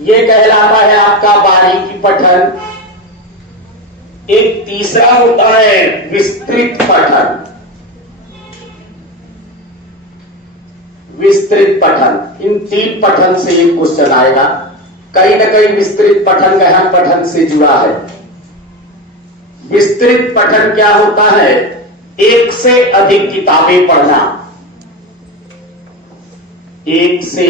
ये कहलाता है आपका बारीकी पठन। एक तीसरा होता है विस्तृत पठन। विस्तृत पठन, इन तीन पठन से एक क्वेश्चन आएगा। कहीं ना कहीं विस्तृत पठन गहन पठन से जुड़ा है। विस्तृत पठन क्या होता है? एक से अधिक किताबें पढ़ना। एक से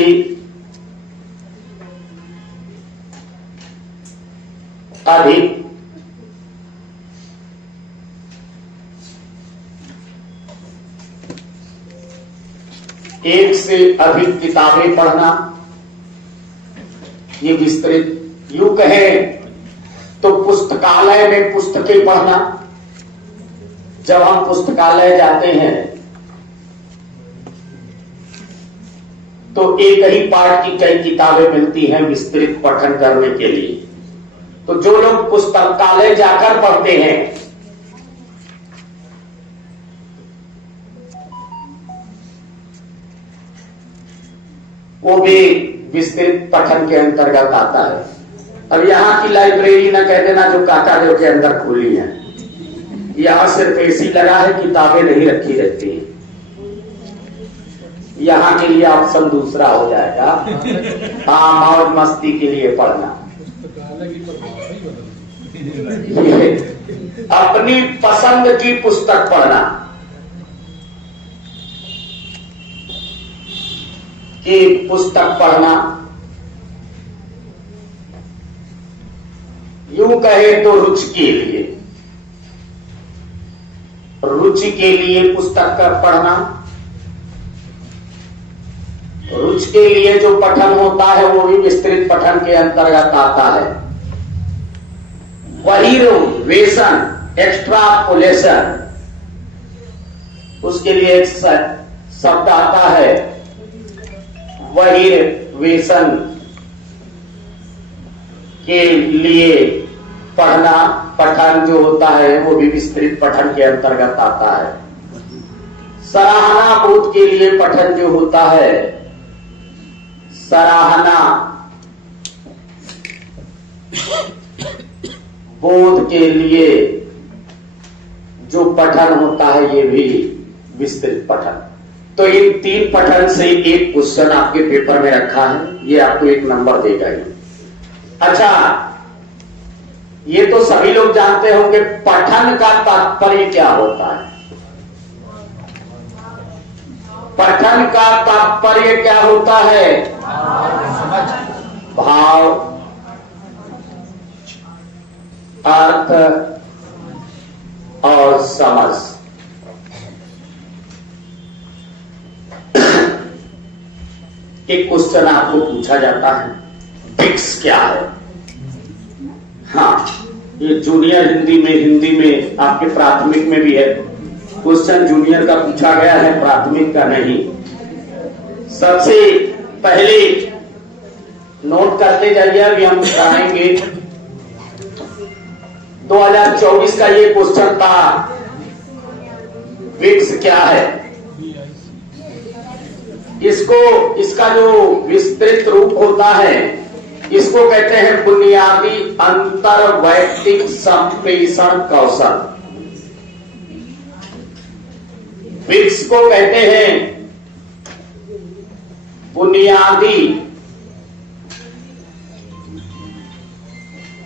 अधिक किताबें पढ़ना, ये विस्तृत। यूं कहें तो पुस्तकालय में पुस्तकें पढ़ना। जब हम पुस्तकालय जाते हैं तो एक ही पाठ की कई किताबें मिलती हैं विस्तृत पठन करने के लिए। तो जो लोग पुस्तकालय जाकर पढ़ते हैं वो भी विस्तृत पठन के अंतर्गत आता है। अब यहां की लाइब्रेरी ना कह देना जो काकादेव के अंदर खुली है। यहां सिर्फ एसी लगा है, किताबें नहीं रखी रहती है। यहां के लिए ऑप्शन दूसरा हो जाएगा, हाँ, मौज मस्ती के लिए पढ़ना। अपनी पसंद की पुस्तक पढ़ना, कि पुस्तक पढ़ना। यूं कहे तो रुचि के लिए, रुचि के लिए पुस्तक का पढ़ना। रुचि के लिए जो पठन होता है वो भी विस्तृत पठन के अंतर्गत आता है। बहिर्वेशन, एक्स्ट्रापोलेशन, उसके लिए एक शब्द आता है बहिर्वेशन के लिए पढ़ना। पठन जो होता है वो भी विस्तृत पठन के अंतर्गत आता है। सराहना बोध के लिए पठन जो होता है, सराहना बोध के लिए जो पठन होता है ये भी विस्तृत पठन। तो इन तीन पठन से एक क्वेश्चन आपके पेपर में रखा है, ये आपको एक नंबर देगा ही। अच्छा, ये तो सभी लोग जानते होंगे पठन का तात्पर्य क्या होता है। पठन का तात्पर्य क्या होता है? भाव, अर्थ और समझ। एक क्वेश्चन आपको पूछा जाता है, बिक्स क्या है? हाँ, ये जूनियर हिंदी में आपके प्राथमिक में भी है। क्वेश्चन जूनियर का पूछा गया है, प्राथमिक का नहीं। सबसे पहले नोट करते जाइए, अभी हम कराएंगे। 2024 का ये क्वेश्चन था, बिक्स क्या है? इसका जो विस्तृत रूप होता है इसको कहते हैं बुनियादी अंतर्वैयक्तिक संप्रेषण कौशल। बिक्स को कहते हैं बुनियादी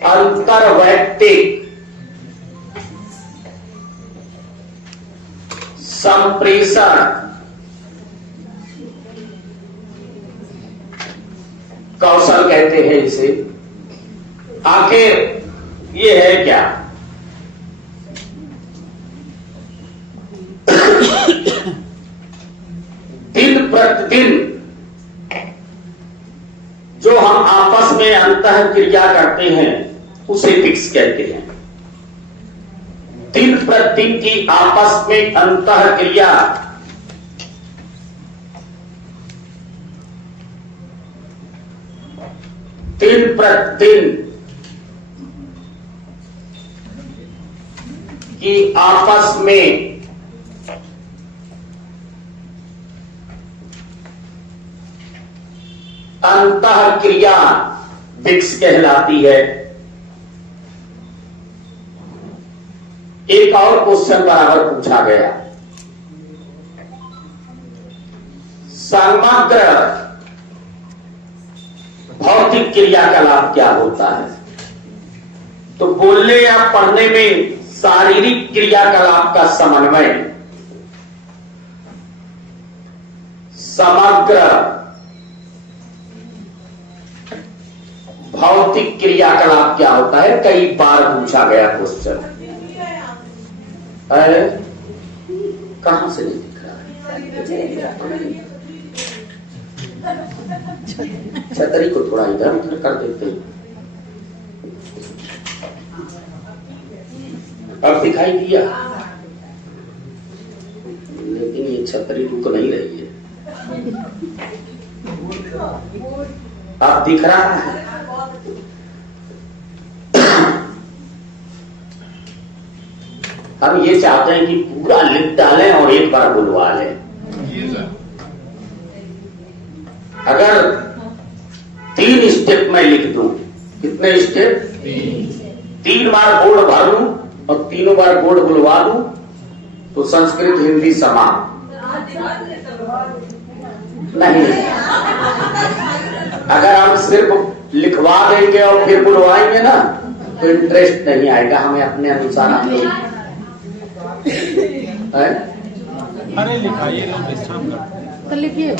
अंतर्वैयक्तिक संप्रेषण कौशल कहते हैं इसे। आखिर ये है क्या? दिन प्रतिदिन जो हम आपस में अंतः क्रिया करते हैं उसे बिक्स कहते हैं। दिन प्रतिदिन की आपस में अंतः क्रिया दिन प्रतिदिन की आपस में अंतः क्रिया बिक्स कहलाती है। एक और क्वेश्चन बराबर पूछा गया, समग्र भौतिक क्रियाकलाप क्या होता है? तो बोलने या पढ़ने में शारीरिक क्रियाकलाप का समन्वय समग्र भौतिक क्रियाकलाप क्या होता है? कई बार पूछा गया क्वेश्चन। कहां से नहीं दिख रहा है? छतरी को थोड़ा इधर उधर कर देते हैं। अब दिखाई दिया, लेकिन ये छतरी रुक नहीं रही है। अब दिख रहा है? हम ये चाहते हैं कि पूरा लिख डालें और एक बार बुलवा लें। अगर 3 स्टेप में लिख दूं, कितने स्टेप? 3 बार बोर्ड भर लूं और 3 बार बोर्ड बुलवा दूं तो संस्कृत हिंदी समान नहीं। अगर हम सिर्फ लिखवा देंगे और फिर बुलवाएंगे ना तो इंटरेस्ट नहीं आएगा हमें अपने अनुसार। हम लोग अरे लिखाइए, तो लिखिए,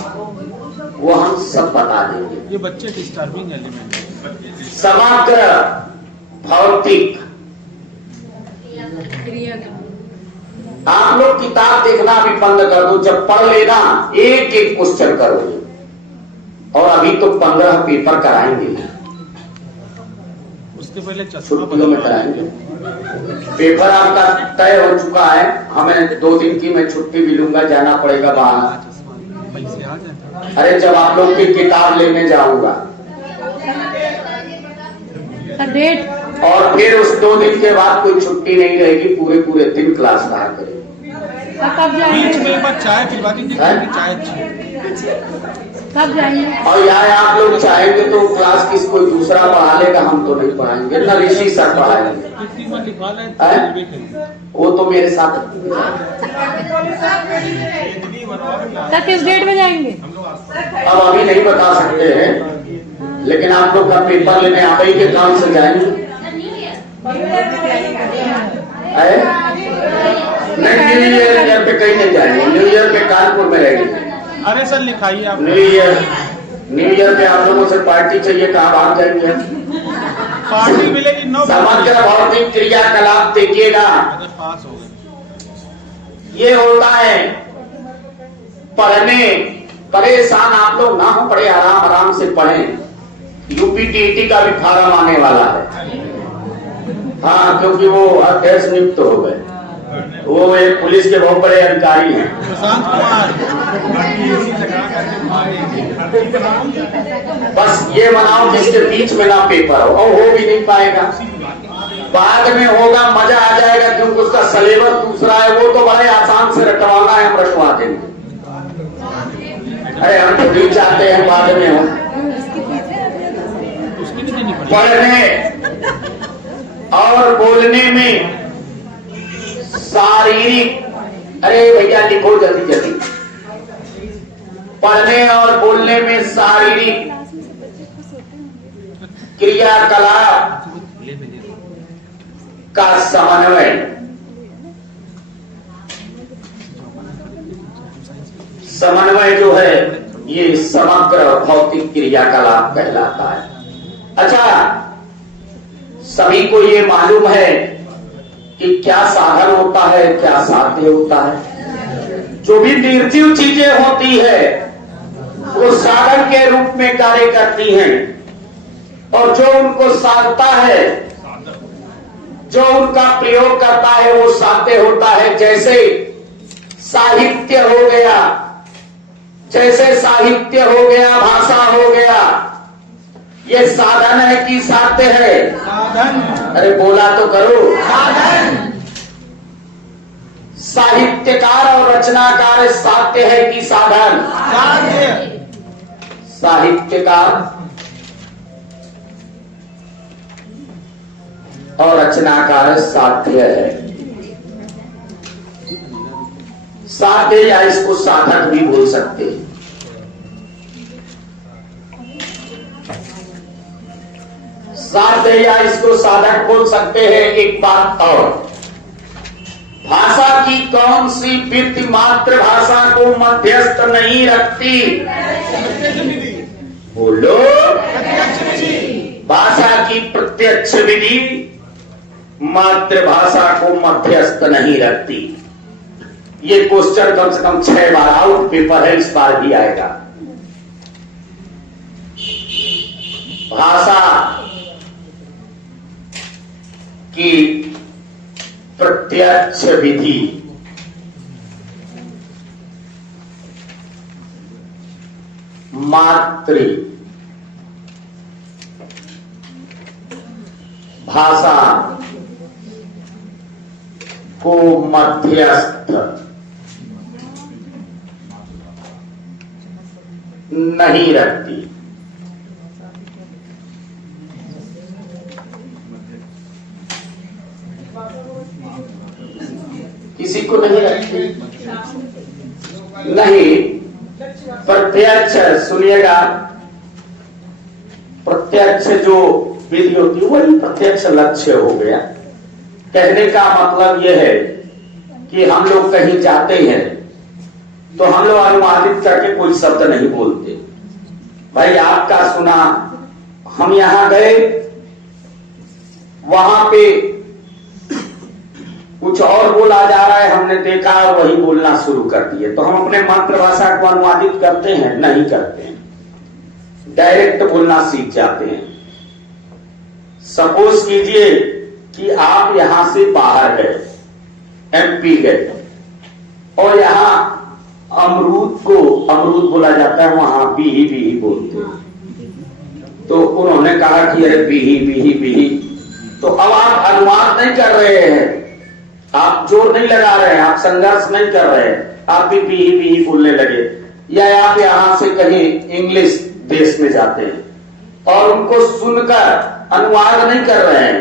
वो हम सब बता देंगे। ये बच्चे डिस्टर्बिंग एलिमेंट। समग्र भौतिक आप लोग किताब देखना भी बंद कर दो, जब पढ़ लेना एक एक क्वेश्चन करोगे। और अभी तो 15 पेपर कराएंगे, उसके पहले छुट्टियों में कराएंगे। पेपर आपका तय हो चुका है, हमें 2 दिन की मैं छुट्टी भी लूंगा, जाना पड़ेगा बाहर। अरे जब आप लोग की किताब लेने जाऊंगा डेट, और फिर उस 2 दिन के बाद कोई छुट्टी नहीं रहेगी, पूरे दिन क्लास रहा करेगी। कब जाएंगे? बीच में एक बार चाय पिलवा दीजिए, चाय कब जाएंगे? और यहाँ आप लोग चाहेंगे तो क्लास किस कोई दूसरा पढ़ा लेगा, हम तो नहीं पढ़ाएंगे ना, ऋषि सर पढ़ाएंगे। वो तो मेरे साथ। किस डेट में जाएंगे? अब अभी नहीं बता सकते हैं, लेकिन आप लोग का पेपर लेने आप ही के काम से जाएंगे। नहीं, न्यू ईयर पे कहीं नहीं जाएंगे। न्यू ईयर पे कानपुर में रहेंगे। अरे सर लिखाइए आप। न्यू ईयर पे आप लोगों से पार्टी चाहिए, कहाँ बाहर जाएंगे? पार्टी मिलेगी 9 समग्र भौतिक क्रियाकलाप देखिएगा। अगर पास हो गए ये होता है पढ़ने, परेशान आप लोग ना हो, बड़े आराम से पढ़ें। यूपीटीटी का भी फार्म आने वाला है। हाँ, क्योंकि वो अध्यक्ष नियुक्त हो गए, वो एक पुलिस के बहुत बड़े अधिकारी हैं, प्रशांत कुमार। बस ये बनाओ जिसके बीच में ना पेपर हो, और हो भी नहीं पाएगा। बाद में होगा, मजा आ जाएगा, क्योंकि उसका सिलेबस दूसरा है। वो तो बड़े आसान से रटवाना है, हम रटवा देंगे। अरे हम तो नहीं चाहते हैं बाद में हो। पढ़ने और बोलने में शारीरिक, अरे भैया लिखो जल्दी जल्दी। पढ़ने और बोलने में शारीरिक क्रियाकलाप का समन्वय जो है ये समग्र भौतिक क्रियाकलाप कहलाता है। अच्छा, सभी को ये मालूम है कि क्या साधन होता है, क्या साध्य होता है। जो भी निर्जीव चीजें होती है वो साधन के रूप में कार्य करती हैं, और जो उनको साधता है, जो उनका प्रयोग करता है, वो साध्य होता है। जैसे साहित्य हो गया, भाषा हो गया, ये साधन है कि साध्य है? साधन। अरे बोला तो करो। साधन। साहित्यकार और रचनाकार साध्य है कि साधन? साध्य। साहित्यकार और रचनाकार साध्य है। साध्य या इसको साधक भी बोल सकते हैं। साध्य या इसको साधक बोल सकते हैं। एक बात और, भाषा की कौन सी विधि मातृभाषा को मध्यस्थ नहीं रखती? बोलो। भाषा की प्रत्यक्ष विधि मातृभाषा को मध्यस्थ नहीं रखती। ये क्वेश्चन कम से कम 6 बार आउट पेपर है, इस बार भी आएगा। भाषा की प्रत्यक्ष विधि मातृ भाषा को मध्यस्थ नहीं रखती। किसी को नहीं रखती। नहीं, प्रत्यक्ष, सुनिएगा, प्रत्यक्ष जो विधि होती है वही प्रत्यक्ष लक्ष्य हो गया। कहने का मतलब यह है कि हम लोग कहीं जाते हैं तो हम लोग अनुवादित करके कोई शब्द नहीं बोलते। भाई आपका सुना, हम यहां गए, वहां पे कुछ और बोला जा रहा है, हमने देखा और वही बोलना शुरू कर दिए, तो हम अपने मातृभाषा को अनुवादित करते हैं? नहीं करते हैं, डायरेक्ट बोलना सीख जाते हैं। सपोज कीजिए कि आप यहां से बाहर गए, एमपी गए, और यहां अमरूद को अमरूद बोला जाता है, वहां बीही बीही बोलते हैं। तो उन्होंने कहा कि अरे बीही बीही बीही, तो अब आप अनुवाद नहीं कर रहे हैं, आप जोर नहीं लगा रहे हैं, आप संघर्ष नहीं कर रहे हैं, आप भी बीही बीही बोलने लगे। या आप यहां से कहीं इंग्लिश देश में जाते हैं और उनको सुनकर अनुवाद नहीं कर रहे हैं,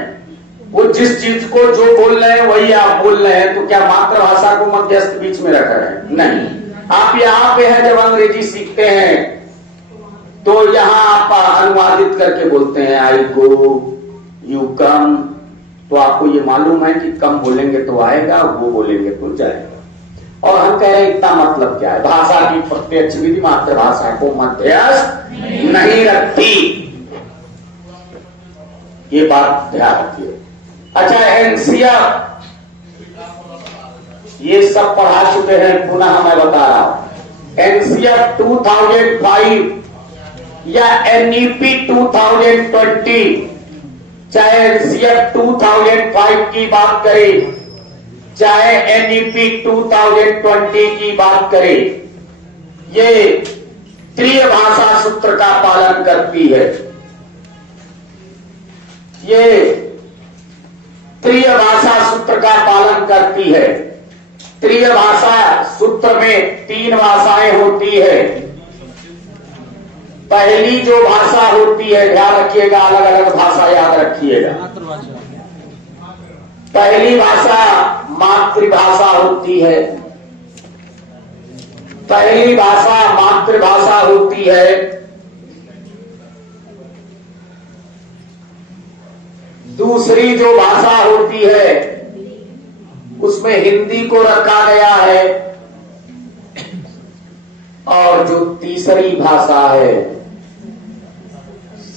वो जिस चीज को जो बोल रहे हैं वही आप बोल रहे हैं, तो क्या मातृभाषा को मध्यस्थ बीच में रख रहे हैं? नहीं। आप यहाँ पे हैं, जब अंग्रेजी सीखते हैं तो यहाँ आप अनुवादित करके बोलते हैं, आई गो, यू कम। तो आपको ये मालूम है कि कम बोलेंगे तो आएगा, वो बोलेंगे तो जाएगा। और हम कह रहे हैं इतना मतलब क्या है? भाषा की प्रत्यक्ष विधि मातृभाषा को मध्यस्थ नहीं रखती, ये बात ध्यान रखिए। अच्छा, एनसीआर ये सब पढ़ा चुके हैं, पुनः मैं बता रहा हूं। एनसीआर 2005 या एनईपी 2020, चाहे एनसीआर 2005 की बात करें, चाहे एनईपी 2020 की बात करें, ये त्रिय भाषा सूत्र का पालन करती है। ये त्रिय भाषा सूत्र का पालन करती है। त्रिय भाषा सूत्र में 3 भाषाएं होती है। पहली जो भाषा होती है, ध्यान रखिएगा, अलग अलग भाषा याद रखिएगा। पहली भाषा मातृभाषा होती है, पहली भाषा मातृभाषा होती है। दूसरी जो भाषा होती है उसमें हिंदी को रखा गया है, और जो तीसरी भाषा है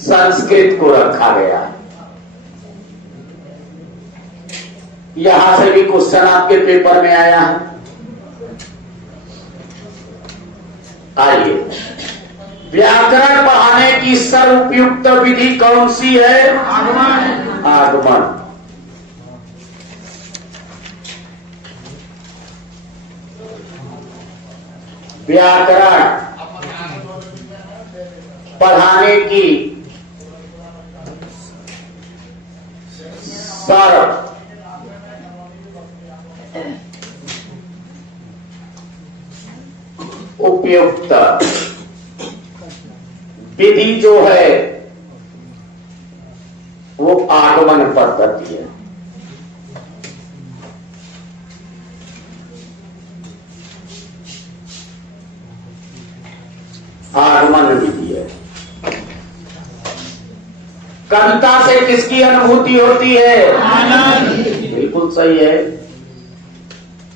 संस्कृत को रखा गया है। यहां से भी क्वेश्चन आपके पेपर में आया है। आइए, व्याकरण पढ़ाने की सर्वोपयुक्त विधि कौन सी है? आगमन। आगमन। व्याकरण पढ़ाने की सर्व उपयुक्त विधि जो है वो आगमन पद्धति है। कविता से किसकी अनुभूति होती है? आनंद। बिल्कुल सही है।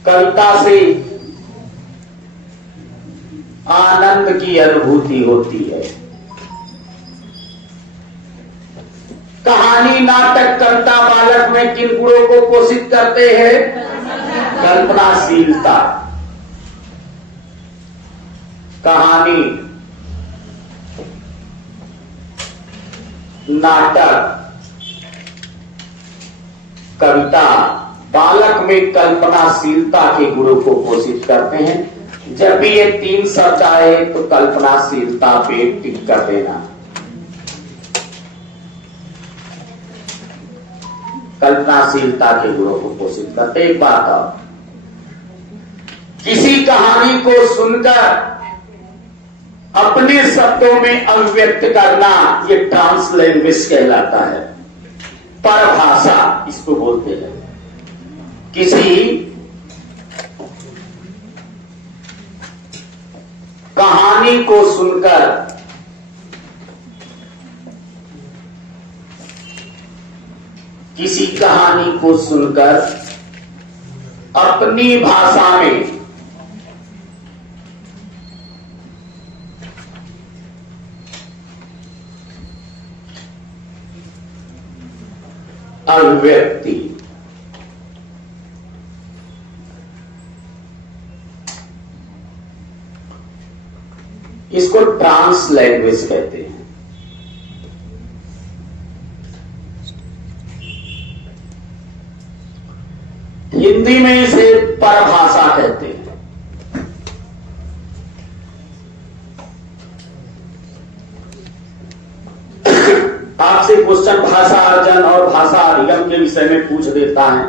कविता से आनंद की अनुभूति होती है। कहानी, नाटक, कविता बालक में किन गुणों को पोषित करते हैं? कल्पनाशीलता। कहानी, नाटक, कविता बालक में कल्पनाशीलता के गुणों को पोषित करते हैं। जब भी ये तीन शब्द आए तो कल्पनाशीलता पे टिक कर देना। कल्पनाशीलता के गुणों को पोषित करते। एक बात और, किसी कहानी को सुनकर अपने शब्दों में अभिव्यक्त करना, ये ट्रांसलैंग्वेज कहलाता है। परभाषा इसको बोलते हैं। किसी कहानी को सुनकर अपनी भाषा में अभिव्यक्ति, इसको ट्रांसलैंग्वेज कहते हैं। हिंदी में इसे परभाषा कहते हैं। आपसे क्वेश्चन भाषा अर्जन और भाषा अधिगम के विषय में पूछ देता है।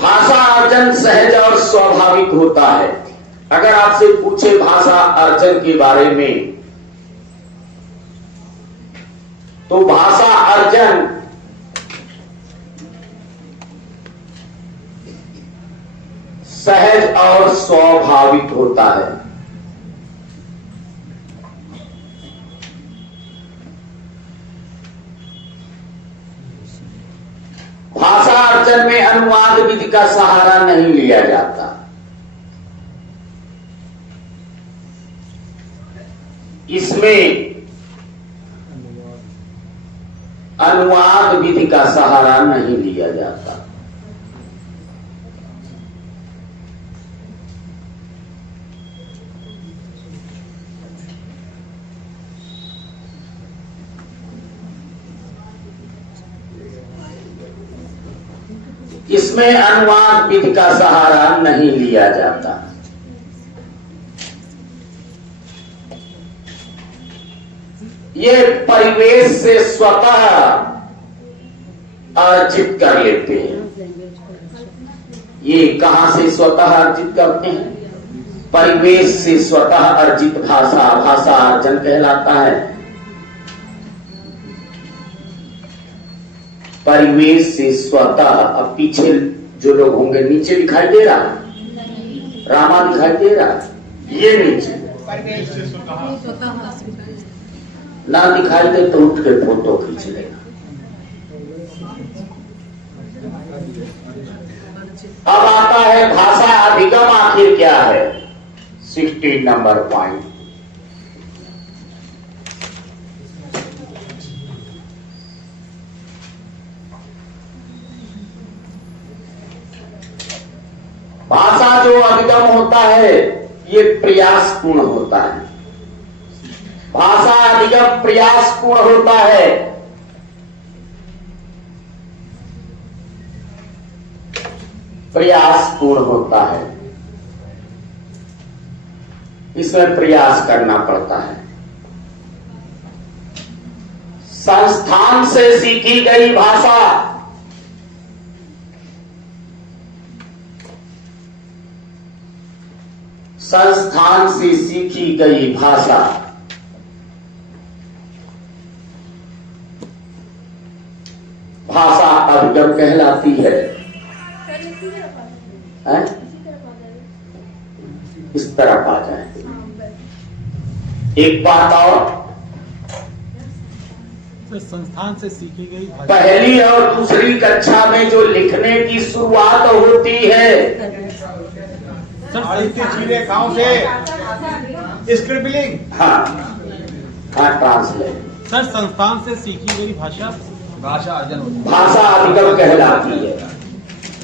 भाषा अर्जन सहज और स्वाभाविक होता है। अगर आपसे पूछे भाषा अर्जन के बारे में, तो भाषा अर्जन सहज और स्वाभाविक होता है। भाषा अर्जन में अनुवाद विधि का सहारा नहीं लिया जाता। इसमें अनुवाद विधि का सहारा नहीं लिया जाता। इसमें अनुवाद विधि का सहारा नहीं लिया जाता। ये परिवेश से स्वतः अर्जित कर लेते हैं। ये कहां से स्वतः अर्जित करते हैं? परिवेश से स्वतः अर्जित भाषा भाषा अर्जन कहलाता है। परिवेश से स्वतः, अब पीछे जो लोग होंगे, नीचे दिखाई दे रहा, रामा दिखाई दे रहा, ये नीचे परिवेश से स्वतः ना दिखाई दे तो उठ के फोटो खींच लेना। अब आता है भाषा अधिगम आखिर क्या है? 16 नंबर पॉइंट। भाषा जो अधिगम होता है ये प्रयासपूर्ण होता है। भाषा अधिगम प्रयासपूर्ण होता है। प्रयासपूर्ण होता है, इसमें प्रयास करना पड़ता है। संस्थान से सीखी गई भाषा संस्थान से सीखी गई भाषा भाषा अधिगम कहलाती है। इस तरफ आ जाए। एक बात और, संस्थान से सीखी गई भाषा। पहली और दूसरी कक्षा में जो लिखने की शुरुआत होती है, तिरछी रेखाओं से स्क्रिबलिंग। हाँ हाँ, ट्रांसलेट। सर, संस्थान से सीखी गई भाषा भाषा अधिगम कहलाती है।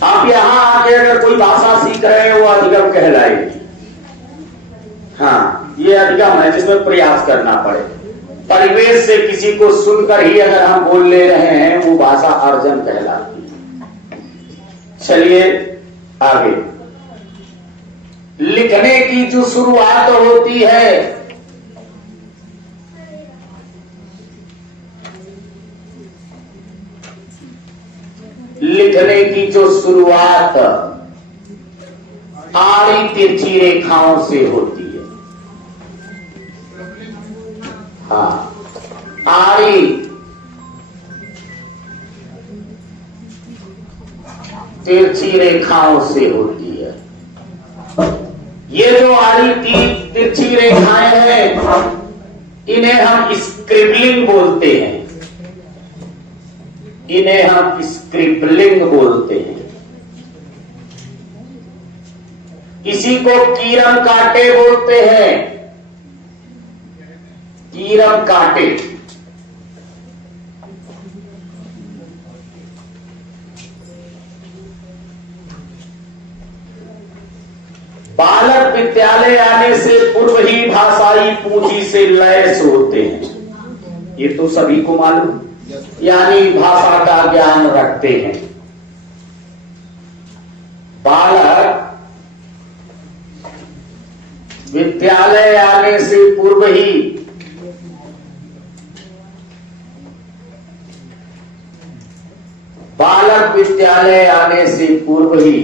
आप यहाँ आके अगर कोई भाषा सीख रहे हैं वो अधिगम कहलाएगी। हाँ, ये अधिगम है जिसमें प्रयास करना पड़े। परिवेश से किसी को सुनकर ही अगर हम बोल ले रहे हैं वो भाषा अर्जन कहलाती है। चलिए आगे। लिखने की जो शुरुआत होती है, लिखने की जो शुरुआत आड़ी तिरछी रेखाओं से होती है। हाँ, आड़ी तिरछी रेखाओं से होती है। ये जो आड़ी तिरछी रेखाएं हैं, इन्हें हम स्क्रिबलिंग बोलते हैं। इन्हें हम स्क्रिबलिंग बोलते हैं। इसी को कीरम काटे बोलते हैं। कीरम काटे। बालक विद्यालय आने से पूर्व ही भाषाई पूंजी से लैस होते हैं। ये तो सभी को मालूम, यानी भाषा का ज्ञान रखते हैं। बालक विद्यालय आने से पूर्व ही बालक विद्यालय आने से पूर्व ही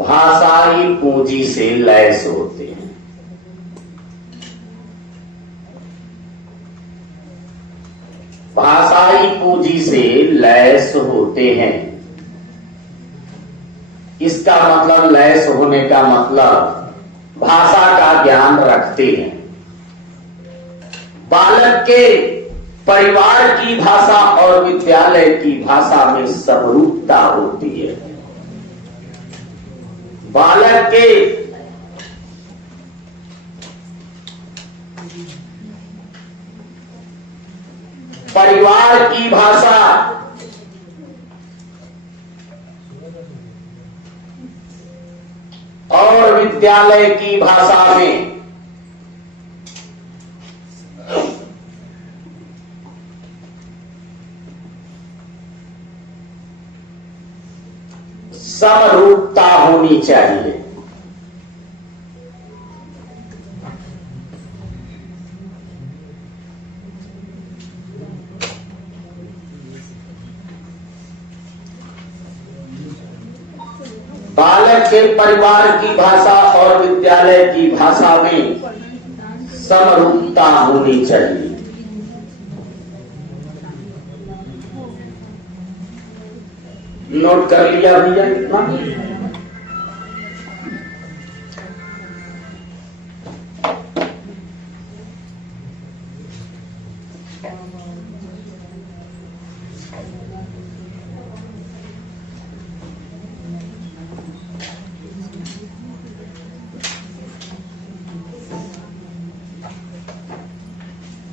भाषाई पूंजी से लैस होते हैं। भाषाई पूंजी से लैस होते हैं। इसका मतलब, लैस होने का मतलब भाषा का ज्ञान रखते हैं। बालक के परिवार की भाषा और विद्यालय की भाषा में समरूपता होती है। बालक के परिवार की भाषा और विद्यालय की भाषा में समरूपता होनी चाहिए। बालक के परिवार की भाषा और विद्यालय की भाषा में समरूपता होनी चाहिए। नोट कर लिया भैया इतना?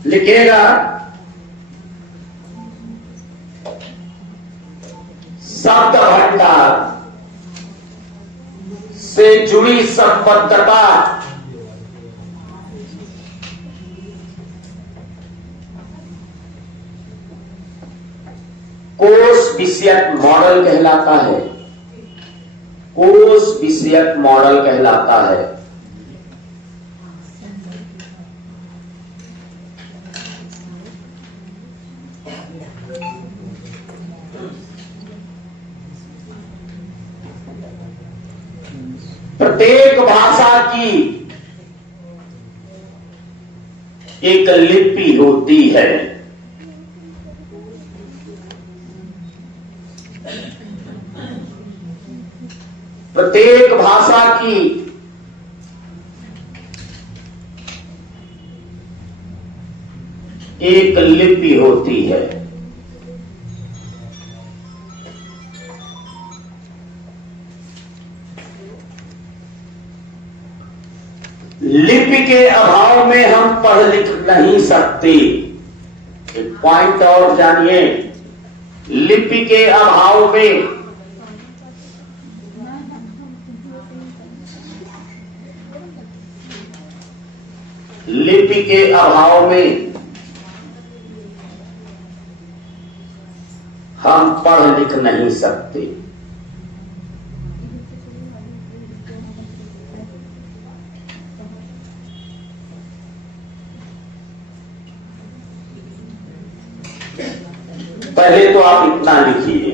लिखिएगा, शब्द भंडार से जुड़ी संबद्धता कोश विषयक मॉडल कहलाता है। कोश विषयक मॉडल कहलाता है। प्रत्येक भाषा की एक लिपि होती है। प्रत्येक भाषा की एक लिपि होती है। लिपि के अभाव में हम पढ़ लिख नहीं सकते। एक पॉइंट और जानिए, लिपि के अभाव में हम पढ़ लिख नहीं सकते। पहले तो आप इतना लिखिए,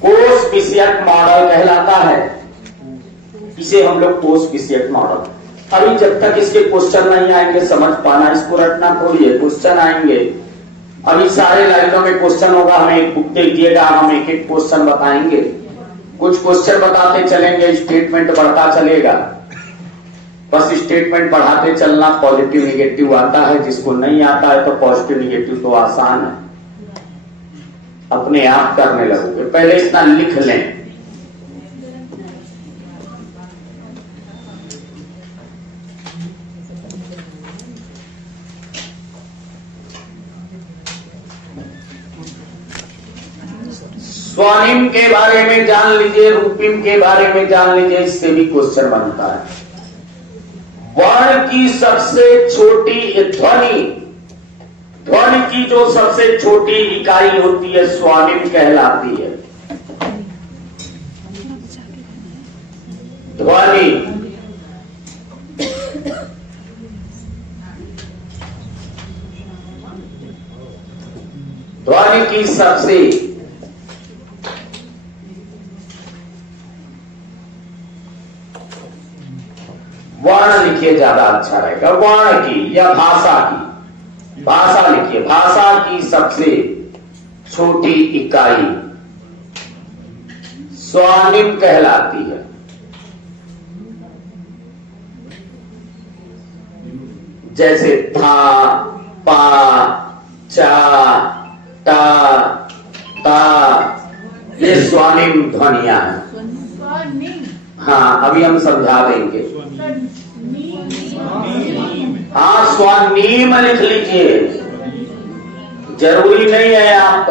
कोर्स विषयक मॉडल कहलाता है। इसे हम लोग कोर्स विषयक मॉडल, अभी जब तक इसके क्वेश्चन नहीं आएंगे समझ पाना, इसको रटना थोड़ी है। क्वेश्चन आएंगे, अभी सारे लाइनों में क्वेश्चन होगा, हमें एक बुक दे दिएगा, हम एक एक क्वेश्चन बताएंगे। कुछ क्वेश्चन बताते चलेंगे, स्टेटमेंट बढ़ता चलेगा। बस स्टेटमेंट बढ़ाते चलना, पॉजिटिव निगेटिव आता है, जिसको नहीं आता है तो पॉजिटिव निगेटिव तो आसान है, अपने आप करने लगोगे। पहले इतना लिख लें। स्वनिम के बारे में जान लीजिए, रूपिम के बारे में जान लीजिए, इससे भी क्वेश्चन बनता है। वर्ण की सबसे छोटी ध्वनि, ध्वनि की जो सबसे छोटी इकाई होती है स्वनिम कहलाती है। ध्वनि ध्वनि की सबसे वर्ण लिखिए, ज्यादा अच्छा रहेगा। वर्ण की या भाषा की, भाषा लिखिए। भाषा की सबसे छोटी इकाई स्वनिम कहलाती है। जैसे था, पा, चा, टा, ता, ये स्वनिम ध्वनियां हैं। हाँ, अभी हम समझा देंगे। हाँ, स्वनिम लिख लीजिए, जरूरी नहीं है आप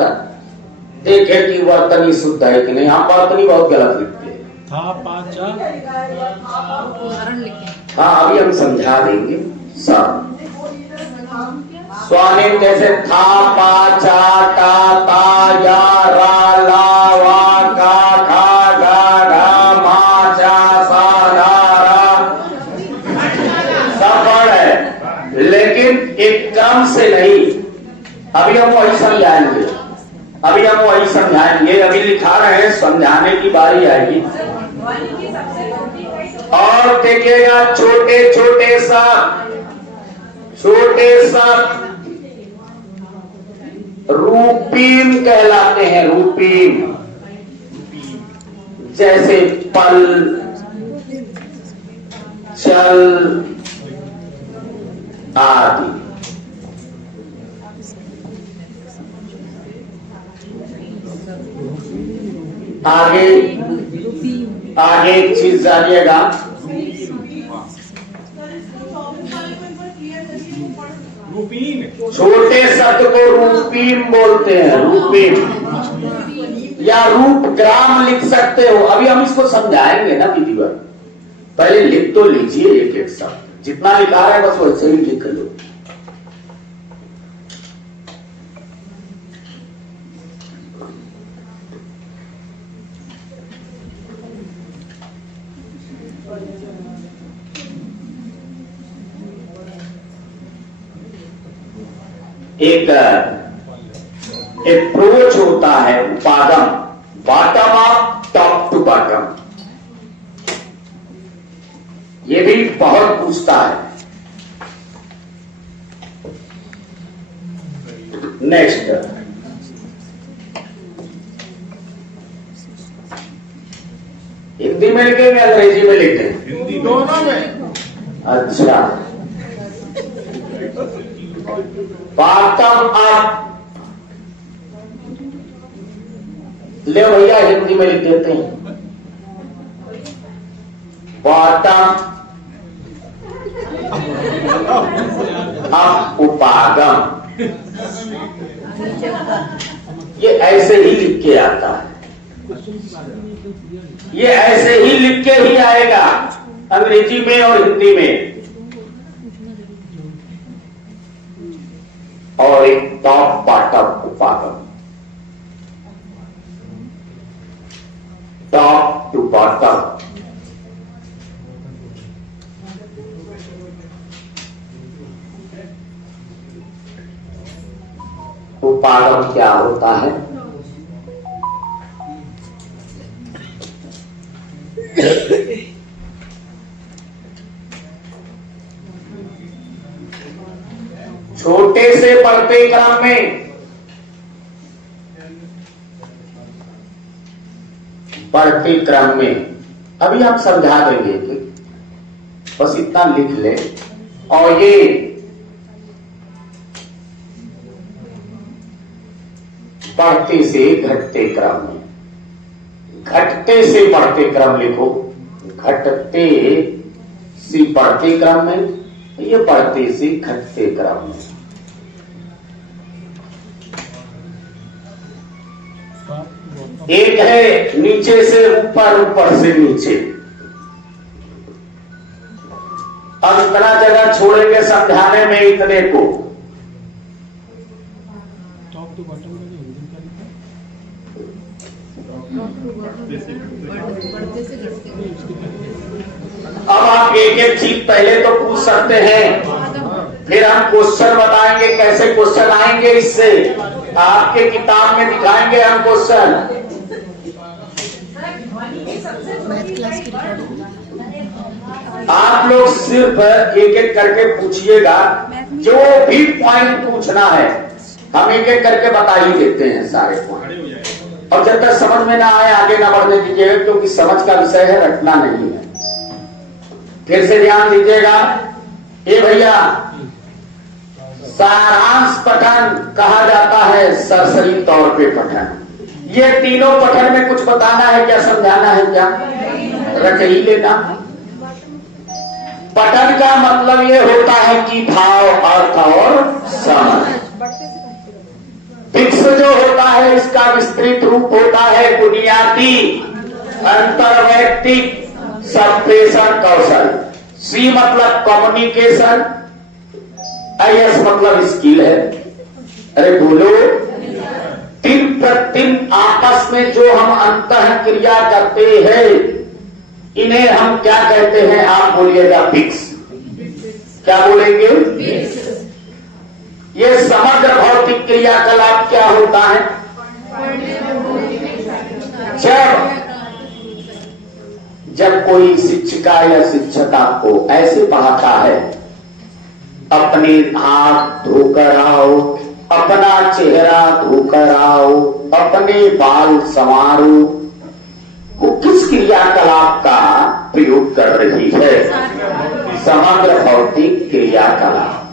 देखे कि वर्तनी शुद्ध है कि नहीं। हम वर्तनी बहुत गलत लिखते हैं। था, पा, चा। हाँ, अभी हम समझा देंगे सब। स्वनिम जैसे था, पा, चा, टा, ता, या, रा, ला, वा, का, खा, गा, घा, मा, चा, सा, धा, रा, सब वर्ड है, लेकिन एक क्रम से नहीं। अभी हम वही समझाएंगे, अभी लिखा रहे हैं, समझाने की बारी आएगी। और देखिएगा, छोटे छोटे सा रूपीम कहलाते हैं। रूपीम जैसे पल, चल आदि। आगे एक चीज जानिएगा, छोटे शब्द को रूपीम बोलते हैं। रूपीम या रूप ग्राम लिख सकते हो। अभी हम इसको समझाएंगे ना विधिवत, पहले लिख तो लीजिए एक एक शब्द, जितना लिखा है बस वैसे ही लिख लो। एक अप्रोच होता है, उपागम, bottom up, top to bottom. ये भी बहुत पूछता है। नेक्स्ट, हिंदी में लिखेंगे अंग्रेजी में लिखेंगे? हिंदी दोनों में। अच्छा, बॉटम अप ले भैया, हिंदी में लिख देते हैं। बॉटम अप उपागम, ये ऐसे ही लिख के आता है, ये ऐसे ही लिख के ही आएगा अंग्रेजी में और हिंदी में। और एक टॉप बॉटम उपागम, टॉप टू बॉटम। उपागम क्या होता है? छोटे से बढ़ते क्रम में, बढ़ते क्रम में, अभी आप समझा देंगे कि बस इतना लिख ले। और ये बढ़ते से घटते क्रम में, घटते से बढ़ते क्रम लिखो, घटते से बढ़ते क्रम में, ये बढ़ते से घटते क्रम में। एक है नीचे से ऊपर, ऊपर से नीचे। अब इतना जगह छोड़ेंगे समझाने में इतने को। टॉप टू बॉटम में हिंदी का लिखा। अब आप एक एक चीज पहले तो पूछ सकते हैं, फिर हम क्वेश्चन बताएंगे कैसे क्वेश्चन आएंगे। इससे आपके किताब में दिखाएंगे हम क्वेश्चन। आप लोग सिर्फ एक एक करके पूछिएगा, जो भी पॉइंट पूछना है हम एक एक करके बता ही देते हैं सारे पॉइंट। और जब तक समझ में ना आए आगे ना बढ़ने दीजिएगा, क्योंकि समझ का विषय है, रटना नहीं है। फिर से ध्यान दीजिएगा। ये भैया सारांश पठन कहा जाता है, सरसरी तौर पे पठन। ये तीनों पठन में कुछ बताना है क्या, समझाना है क्या, रट ही लेना। पठन का मतलब ये होता है कि भाव, अर्थ और समझ। फिक्स जो होता है इसका विस्तृत रूप होता है बुनियादी अंतर्वैयक्तिक संप्रेषण कौशल। सी मतलब कम्युनिकेशन, IS मतलब स्किल है। अरे बोलो, दिन प्रतिदिन आपस में जो हम अंतः क्रिया करते हैं, इन्हें हम क्या कहते हैं? आप बोलिएगा फिक्स। क्या बोलेंगे? ये समग्र भौतिक क्रियाकलाप क्या होता है? जब कोई शिक्षिका या शिक्षक आपको ऐसे पढ़ाता है, अपने हाथ धोकर आओ, अपना चेहरा धोकर आओ, अपने बाल संवारो, वो किस क्रियाकलाप का प्रयोग कर रही है? समग्र भौतिक क्रियाकलाप।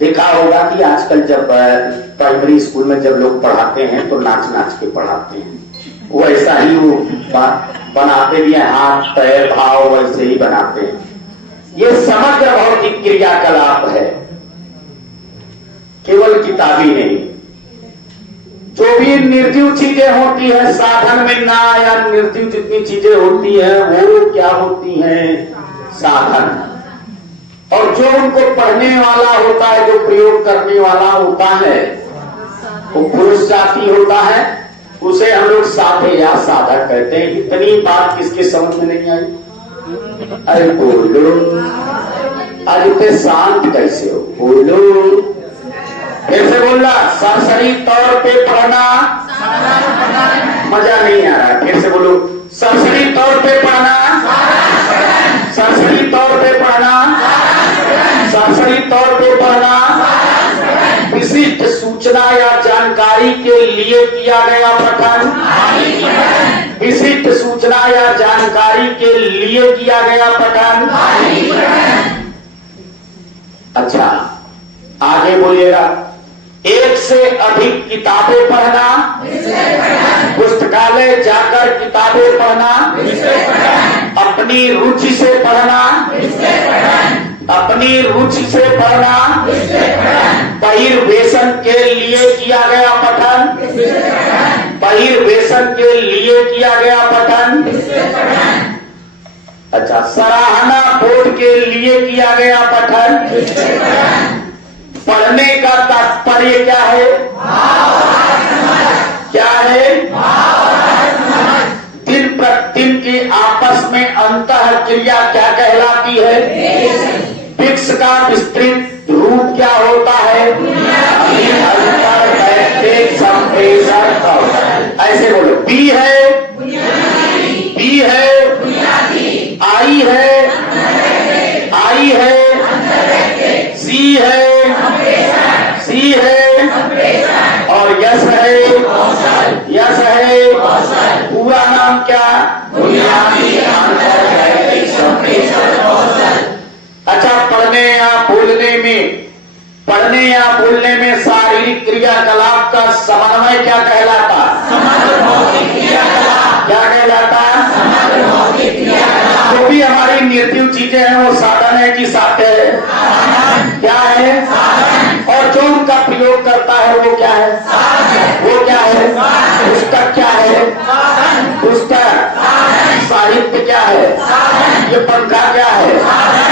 देखा होगा कि आजकल जब प्राइमरी स्कूल में जब लोग पढ़ाते हैं तो नाच नाच के पढ़ाते हैं। वैसा ही वो बनाते भी हैं, हाथ पैर भाव वैसे ही बनाते हैं। ये समग्र भौतिक क्रियाकलाप है, केवल किताबी नहीं। जो भी निर्जीव चीजें होती है साधन में ना, या निर्जीव जितनी चीजें होती है वो क्या होती हैं? साधन। और जो उनको पढ़ने वाला होता है, जो प्रयोग करने वाला होता है, वो पुरुष जाति होता है, उसे हम लोग साधे या साधक कहते हैं। इतनी बात किसके समझ में नहीं आई? अरे बोलो, आज इतने शांत कैसे हो? बोलो, फिर से बोलना। सरसरी तौर पे पढ़ना, मजा नहीं आ रहा। फिर से बोलो, सरसरी तौर पे पढ़ना, सरसरी तौर पे पढ़ना, सरसरी तौर पे पढ़ना। सूचना या जानकारी के लिए किया गया पठन विशिष्ट सूचना या जानकारी के लिए किया गया पठन। अच्छा, आगे बोलिएगा। एक से अधिक किताबें पढ़ना, पुस्तकालय जाकर किताबें पढ़ना, अपनी रुचि से पढ़ना, अपनी रुचि से पढ़ना, बहिर्वेशन के लिए किया गया पठन, बहिर्वेशन के लिए किया गया पठन। अच्छा, सराहना बोध के लिए किया गया पठन। पढ़ने का तात्पर्य क्या है? क्या है? दिन प्रतिदिन के आपस में अंतः क्रिया क्या कहलाती है? वृक्ष का विस्तृत रूप क्या होता है? अंतर वैयक्तिक संप्रेषण का होता है। ऐसे बोलो, बी है, बी है, आई है, आई है, सी है, सी है, और यस है, यस है। पूरा नाम क्या? बुनियादी अंतर वैयक्तिक संप्रेषण कौशल। अच्छा, पढ़ने या बोलने में, पढ़ने या बोलने में शारीरिक क्रियाकलाप का समन्वय क्या कहलाता? क्या कहलाता? जो भी हमारी निर्जीव चीजें हैं वो साधन है कि साध्य है? क्या है? और जो उनका प्रयोग करता है वो क्या है? वो क्या है? पुस्तक क्या है? पुस्तक। साहित्य क्या है? ये पंखा क्या है?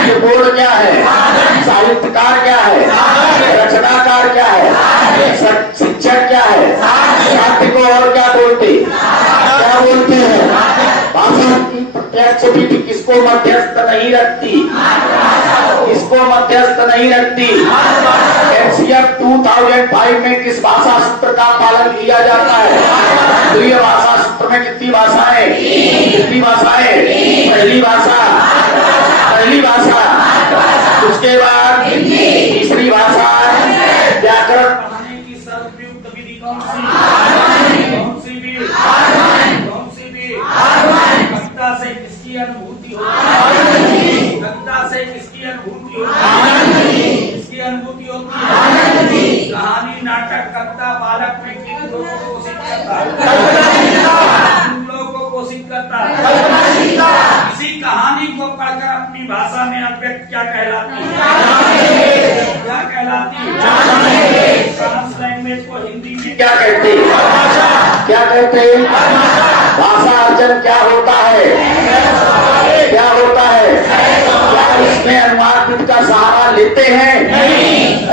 ये बोर्ड क्या है? साहित्यकार क्या है? रचनाकार क्या है? शिक्षक क्या है? साहित्य को और क्या बोलते? क्या बोलते हैं? भाषा की प्रत्यक्ष विधि किसको मध्यस्थ नहीं रखती? किसको मध्यस्थ नहीं रखती? एनसीएफ 2005 में किस भाषा सूत्र का पालन किया जाता है? प्रिय भाषा सूत्र में कितनी भाषाएं? कितनी भाषाएं? पहली भाषा, पहली भाषा, उसके बाद तीसरी भाषा। व्याकरण पढ़ाने की सर्वप्रयुक्त विधि कौन सी? कौन सी भी? कौन सी भी? कविता से किसकी अनुभूति होती है? कविता से किसकी अनुभूति होती है? किसकी अनुभूति होती है? कहानी, नाटक, कविता बालक में किन लोगों को पोषित करता है? किन लोगों को पोषित करता है? किसी कहानी को पढ़कर अपनी भाषा में अभिव्यक्त क्या कहलाती है? क्या कहलाती है? ट्रांस लैंग्वेज को हिंदी में क्या कहते हैं? क्या कहते हैं? भाषा अर्जन क्या होता है? क्या होता है? क्या इसमें अनुवाद विधि का सहारा लेते हैं?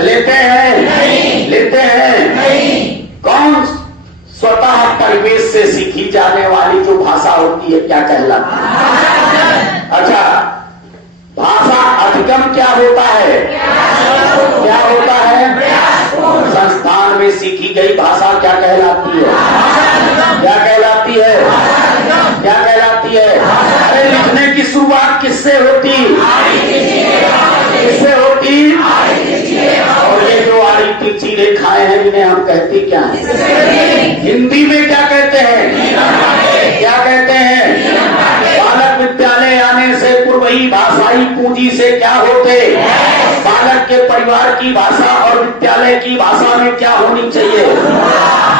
लेते हैं? लेते हैं? कौन स्वतः परिवेश से सीखी जाने वाली जो भाषा होती है क्या कहलाती है? अच्छा, भाषा अधिगम क्या होता है? क्या होता है? संस्थान में सीखी गई भाषा क्या कहलाती है? क्या कहलाती है? क्या कहलाती है? अरे लिखने की शुरुआत किससे होती? किससे होती? और ये जो आड़ी तिरछी रेखाएं हैं इन्हें हम कहते क्या है? हिंदी में क्या कहते हैं? क्या कहते हैं? बालक विद्यालय आने से पूर्व ही भाषाई पूंजी से क्या होते? बालक के परिवार की भाषा और विद्यालय की भाषा में क्या होनी चाहिए?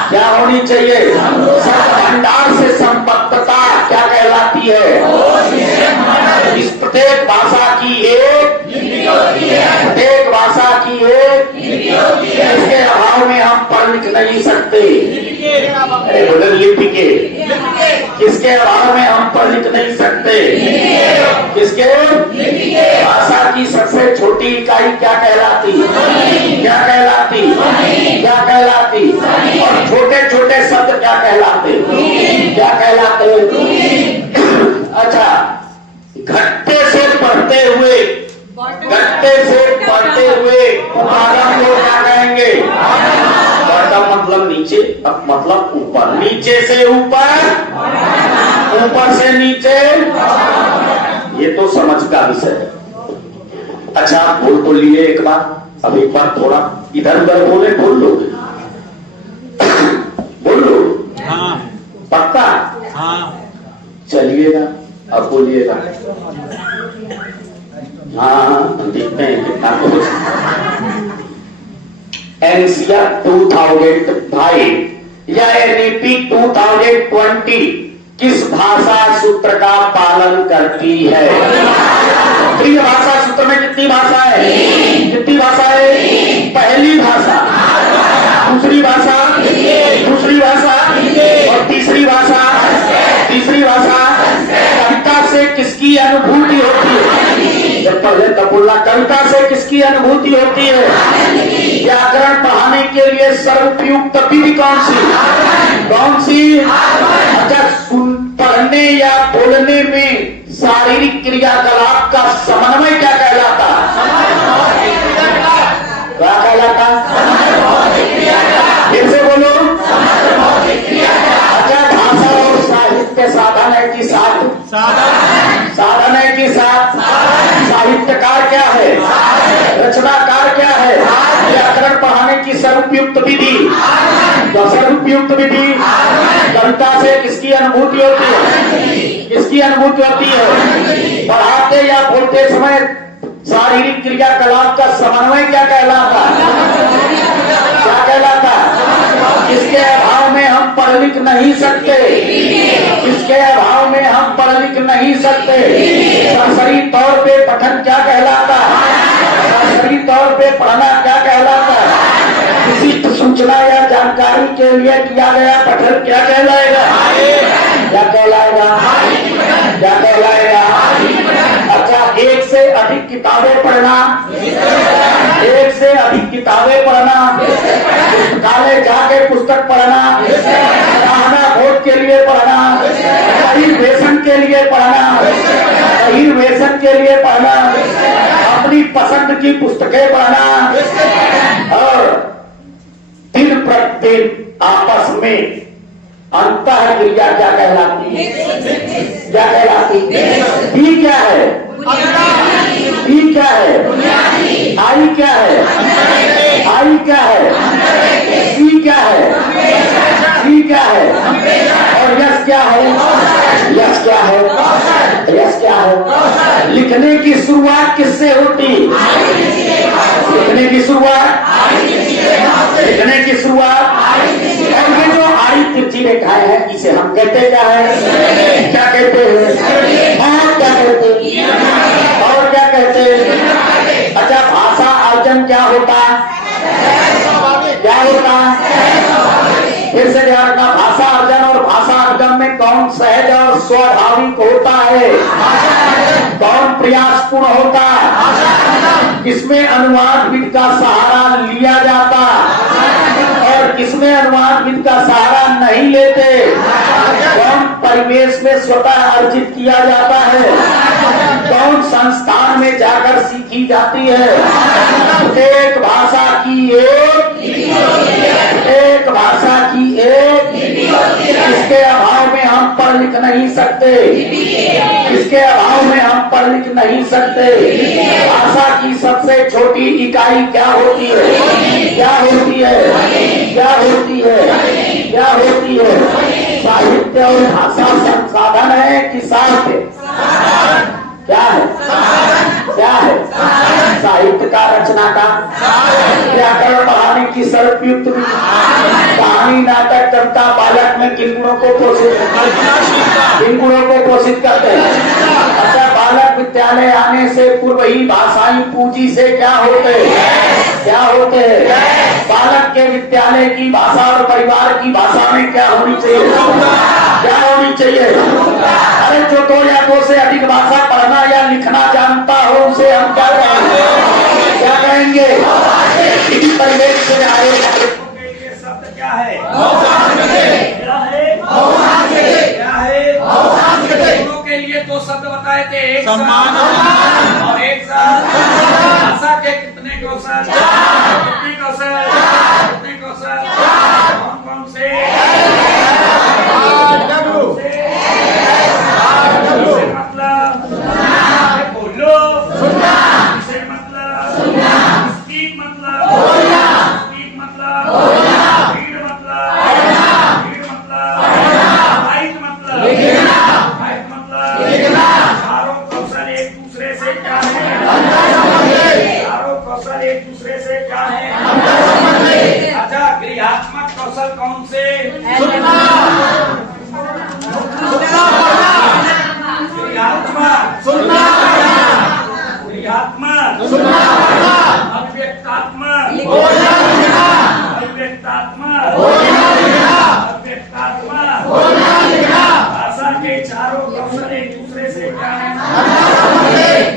क्या होनी चाहिए? भंडार से संबद्धता क्या कहलाती है? इस प्रत्येक भाषा की एक, प्रत्येक भाषा की एक, इसके अभाव में हम पढ़ लिख नहीं सकते। अरे बोले लिपि के, किसके अभाव में हम पढ़ लिख नहीं सकते? किसके? भाषा की सबसे छोटी इकाई क्या कहलाती? क्या कहलाती? क्या कहलाती? और छोटे छोटे शब्द क्या कहलाते? क्या कहलाते? अच्छा, घट्टे से पढ़ते हुए, घट्टे से पढ़ते हुए उदाहरण को क्या कहेंगे? बॉटम मतलब नीचे, अब मतलब ऊपर, नीचे से ऊपर, ऊपर से नीचे। ये तो समझ का विषय है। अच्छा, आप बोल तो लिए एक बार, अब एक बार थोड़ा इधर उधर बोले, बोल लो, बोल लो। हाँ, पक्का? हाँ। चलिएगा अब बोलिएगा। हाँ देखते हैं कितना कुछ। एनसीआर 2005 या एनईपी 2020 किस भाषा सूत्र का पालन करती है? प्रिय भाषा सूत्र में कितनी भाषा है? कितनी भाषा है? पहली भाषा, दूसरी भाषा, दूसरी भाषा और तीसरी भाषा। तीसरी भाषा कविता से किसकी अनुभूति होती है? जब पढ़े तब बोलना, कविता से किसकी अनुभूति होती है? व्याकरण पढ़ाने के लिए सर्वोपयुक्त विधि कौन सी? कौन सी? अच्छा, पढ़ने या बोलने में शारीरिक क्रियाकलाप का समन्वय क्या कहलाता? क्या कहलाता? फिर से बोलो। अच्छा, भाषा और साहित्य साधन है कि साथ? साधन है कि साथ? साहित्यकार क्या है? रचनाकार क्या है? व्याकरण पढ़ाने की सर्वोपयुक्त विधि। तो सर्वोपयुक्त विधि कविता से किसकी अनुभूति होती है? किसकी अनुभूति होती है? पढ़ाते या बोलते समय शारीरिक क्रियाकलाप का समन्वय क्या कहलाता? क्या कहलाता? इसके अभाव में हम पढ़ लिख नहीं सकते। इसके अभाव में हम पढ़ लिख नहीं सकते। सरसरी तौर पे पठन क्या कहलाता? सरसरी तौर पे पढ़ना क्या कहलाता? विशिष्ट सूचना या जानकारी के लिए किया गया पठन क्या कहलाएगा? क्या कहलाएगा? क्या कहलाएगा? अच्छा, एक से अधिक किताबें पढ़ना, एक से अधिक किताबें पढ़ना, पुस्तकालय जाके पुस्तक पढ़ना, सराहना भोज के लिए पढ़ना, बहिर्वेशन के लिए पढ़ना, बहिर्वेशन के लिए पढ़ना, अपनी पसंद की पुस्तकें पढ़ना और दिन प्रतिदिन आपस में अंतः क्रिया क्या कहलाती है? क्या कहलाती है? बी क्या है? बी क्या है? आई क्या है? आई क्या है? सी क्या है? सी क्या है? और यस क्या है? यस क्या है? यस क्या है? लिखने की शुरुआत किससे होती? लिखने की शुरुआत, लिखने की शुरुआत। और ये जो आड़ी तिरछी रेखाएं हैं इसे हम कहते क्या है? क्या कहते हैं? और क्या कहते हैं? और क्या कहते हैं? अच्छा, भाषा अर्जन क्या होता? क्या होता? फिर से ध्यान रखना, भाषा अर्जन और भाषा अर्जन में कौन सहज और स्वाभाविक होता है? कौन प्रयासपूर्ण होता है? किसमें अनुवाद विधि का सहारा लिया जाता और किसमें अनुवाद विधि का सहारा नहीं लेते? कौन परिवेश में स्वतः अर्जित किया जाता है? कौन संस्थान में जाकर सीखी जाती है? एक भाषा की एक भाषा की एक, इसके अभाव में हम पढ़ लिख नहीं सकते। इसके अभाव में हम पढ़ लिख नहीं सकते। भाषा की सबसे छोटी इकाई क्या होती है? क्या होती है? क्या होती है? क्या होती है? साहित्य और भाषा संसाधन है कि साहित्य? क्या है? क्या है? साहित्य का, रचना का, व्याकरण पढ़ाने की सर्वोपयुक्त कहानी, नाटक, कविता, बालक में किन गुणों को पोषित करते हैं? अच्छा, बालक विद्यालय आने से पूर्व ही भाषाई पूंजी से क्या होते हैं? क्या होते हैं? बालक के विद्यालय की भाषा और परिवार की भाषा में क्या होनी चाहिए? क्या होनी चाहिए? अरे जो 2 या 2 से अधिक भाषा पढ़ना या लिखना जानता हो उसे हम क्या कहेंगे? क्या कहेंगे? इसी परिवेश से आए शब्द क्या है? क्या है? दोनों के लिए 2 शब्द बताए थे, एक सम्मान और एक भाषा के कितने कौशल? कितने कौशल? कितने कौशल? कौन कौन से? मतलब बोलो, इसे मतलब स्पीक, मतलब स्पीक, मतलब रीड, मतलब रीड, मतलब राइट, मतलब चारों कौशल एक दूसरे से क्या है?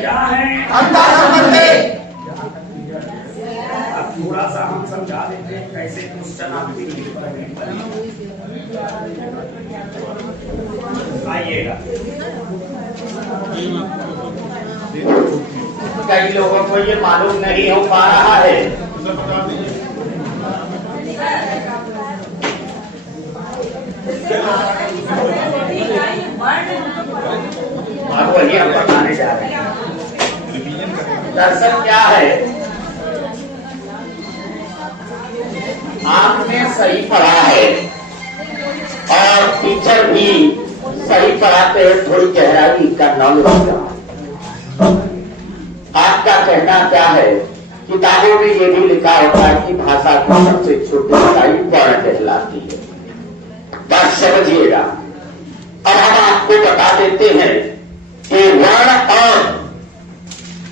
क्या है? अब थोड़ा सा हम समझा देते हैं कैसे क्वेश्चन आपके लिए आइएगा। कई लोगों को ये मालूम नहीं हो पा रहा है। अब वही हम बताने जा रहे हैं। दरअसल क्या है, आपने सही पढ़ा है और टीचर भी सही पढ़ाते हैं, थोड़ी गहराई का नॉलेज का। आपका कहना क्या है, किताबों में ये भी लिखा होता है कि भाषा की सबसे छोटी इकाई वर्ण कहलाती है। बस समझिएगा। अब हम आपको बता देते हैं कि वर्ण और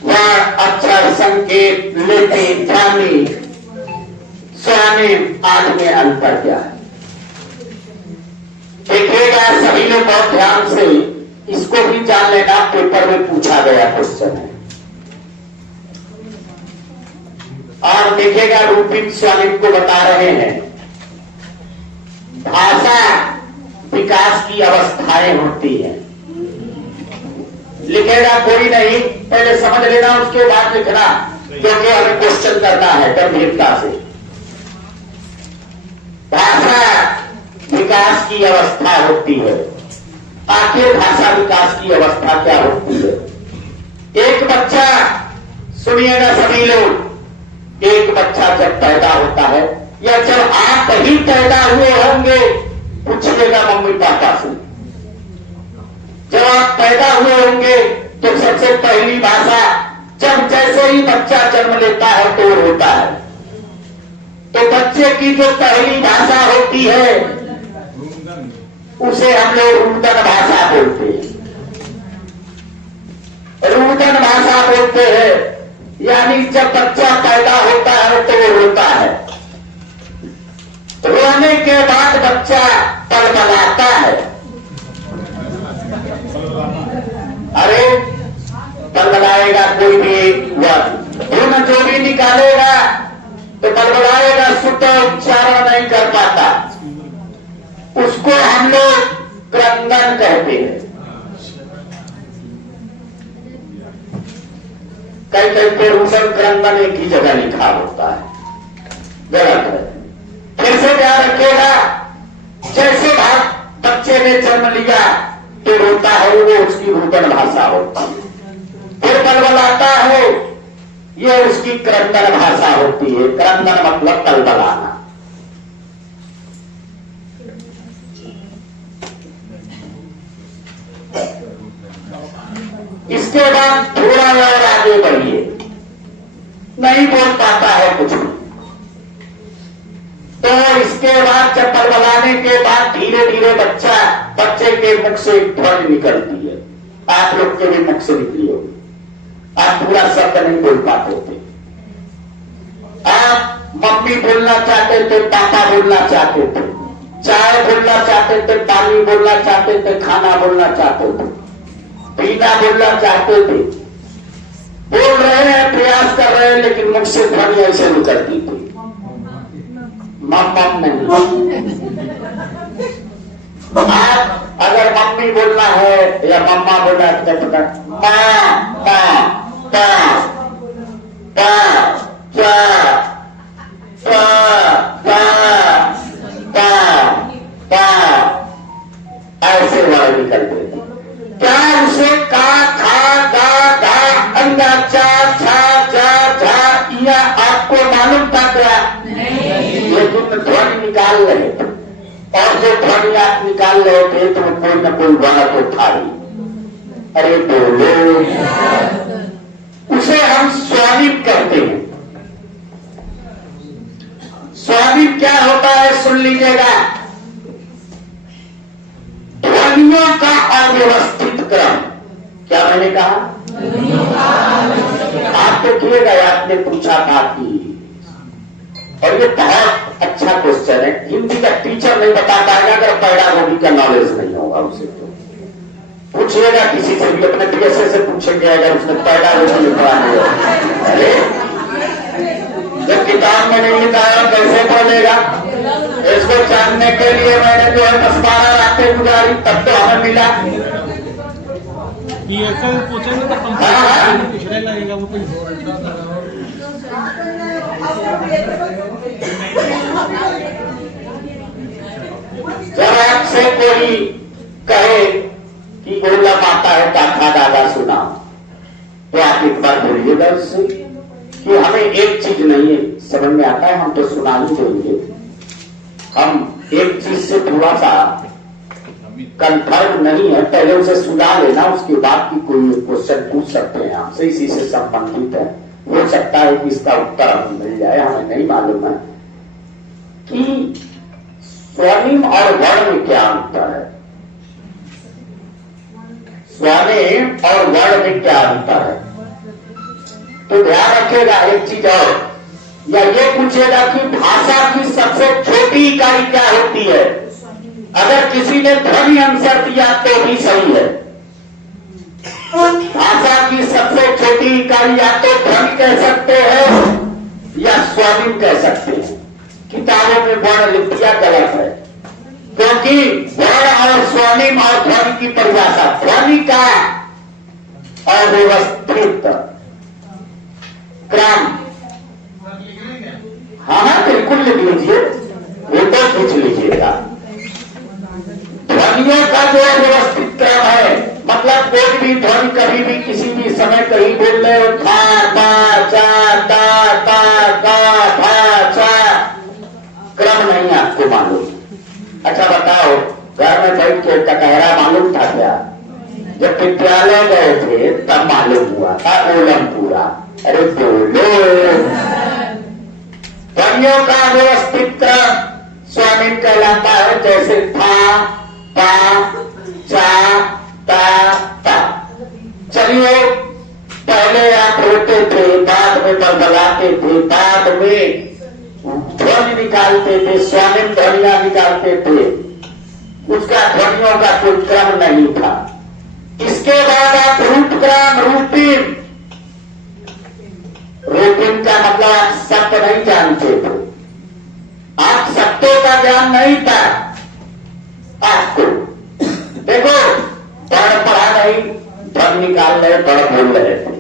वर्ण, अक्षर, संकेत, लिपि, ध्वनि, स्वनिम आदि में अंतर क्या है। देखिएगा सभी लोग बहुत ध्यान से इसको भी जान लेना, पेपर में पूछा गया क्वेश्चन है। और देखिएगा रूपित स्वनिम को बता रहे हैं। भाषा विकास की अवस्थाएं होती हैं। लिखेगा कोई नहीं, पहले समझ लेना उसके बाद लिखना, क्योंकि हमें क्वेश्चन करना है गंभीरता से। भाषा विकास की अवस्था होती है। आखिर भाषा विकास की अवस्था क्या होती है? एक बच्चा, सुनिएगा सभी लोग, एक बच्चा जब पैदा होता है या जब आप ही पैदा हुए होंगे, पूछिएगा मम्मी पापा से, जब आप पैदा हुए होंगे तो सबसे पहली भाषा, जब जैसे ही बच्चा जन्म लेता है तो होता है, तो बच्चे की जो पहली भाषा होती है उसे हम लोग रुदन भाषा बोलते हैं। रुदन भाषा बोलते हैं, यानी जब बच्चा पैदा होता है तो वो रोता है। रोने के बाद बच्चा बड़बड़ाता है। अरे बड़बड़ाएगा कोई भी धुन जो भी निकालेगा तो बड़बड़ाएगा, शुद्ध उच्चारण नहीं कर पाता, उसको हम लोग क्रंदन कहते हैं। कई कई पे रुदन क्रंदन एक ही जगह लिखा होता है, गलत है। फिर से ध्यान रखिएगा, जैसे बच्चे ने जन्म लिया तो रोता है, वो उसकी रुदन भाषा होती है। फिर बलबलाता है, ये उसकी क्रंदन भाषा होती है। क्रंदन मतलब बलबलाना। इसके बाद थोड़ा और आगे बढ़िए, नहीं बोल पाता है कुछ भी, तो इसके बाद जब बलबलाने के बाद धीरे धीरे बच्चे के मुख से एक ध्वनि निकलती है। आप लोग के भी मुख से निकली होगी, आप पूरा शब्द नहीं बोल पाते थे। आप मम्मी बोलना चाहते थे, पापा बोलना चाहते थे, चाय बोलना चाहते थे, पानी बोलना चाहते थे, खाना बोलना चाहते थे, पीना बोलना चाहते थे। बोल रहे हैं, प्रयास कर रहे हैं, लेकिन मुख से ध्वनि ऐसे निकलती थी, मम नहीं। आप अगर मम्मी बोलना है या मम्मा बोलना है तो माँ, ऐसे वर्ड निकलते थे। क्या उसे का, खा, गा, धा, अंगा, चा, छा, जा, झा, या आपको मालूम था क्या? लेकिन ध्वनि निकाल रहे थे, और जो ध्वनि आप निकाल रहे थे तो कोई न कोई बात तो था ही। अरे बोलो, उसे हम स्वनिम कहते हैं। स्वनिम क्या होता है सुन लीजिएगा, ध्वनियों का अव्यवस्थित क्रम। क्या मैंने कहा? आप देखिएगा, आपने पूछा था कि, और ये बहुत अच्छा क्वेश्चन है, हिंदी का टीचर नहीं बता पाएगा अगर पैडागोजी का नॉलेज नहीं होगा उसे। तो पूछिएगा किसी से भी, अपने पीएसए से पूछेंगे अगर उसने पैदा होकर पढ़ा नहीं। अरे जब किताब में नहीं लिखा है कैसे पढ़ेगा? इसको जानने के लिए मैंने जो है 10-12 रातें गुजारी, तब तो हमें मिला। ये ऐसा पूछेंगे तो हाँ। पिछड़े लगेगा वो तो। जब आपसे कोई कहे कि गोला माता है गाथा दादा सुना, तो आप एक बार बोलिएगा उससे कि हमें एक चीज नहीं समझ में आता है, हम तो सुना ही देंगे। हम एक चीज से थोड़ा सा कंफर्म नहीं है, पहले उसे सुना लेना, उसके बाद की कोई क्वेश्चन पूछ सकते हैं आपसे, इसी से संबंधित है। हो सकता है कि इसका उत्तर हमें मिल जाए, हमें नहीं मालूम है कि स्वनिम और वर्ण में क्या अंतर है। स्वनिम और वर्ण में क्या अंतर है, तो ध्यान रखिएगा। एक चीज और, या ये पूछेगा कि भाषा की सबसे छोटी इकाई क्या होती है। अगर किसी ने ध्वनि आंसर दिया तो भी सही है। भाषा की सबसे छोटी इकाई या तो ध्वनि कह सकते हैं या स्वनिम कह सकते हैं। किताबों में वर्ण लिख दिया गलत है, क्योंकि वर्ण और स्वनिम और ध्वनि की परिभाषा, ध्वनि का अव्यवस्थित क्रम। हाँ बिल्कुल लिख लीजिए, वो तो पूछ लीजिएगा। ध्वनियों का जो व्यवस्थित क्रम है, मतलब कोई भी ध्वनि कभी भी किसी भी समय कहीं बोल रहे हो, था पा चा ता ता का था चा, क्रम नहीं आपको मालूम। अच्छा बताओ, घर में बैठ के टकहरा मालूम था क्या? जब विद्यालय गए थे तब मालूम हुआ था ओलम पूरा। अरे बोलो, ध्वनियों का व्यवस्थित क्रम स्वनिम कहलाता है, जैसे था पा चा ता ता। चलिए, पहले आप रोते थे, बाद में बलबलाते थे, बाद में ध्वनि निकालते थे, स्वनिम ध्वनियां निकालते थे, उसका ध्वनियों का कोई क्रम नहीं था। इसके बाद आप रूपक्रम, रूपिन, रूपिन का मतलब आप शब्द नहीं जानते थे, आप शब्दों का ज्ञान नहीं था आपको। देखो, पढ़ पढ़ा नहीं, ध्वनि निकाल रहे, पढ़ बोल रहे थे,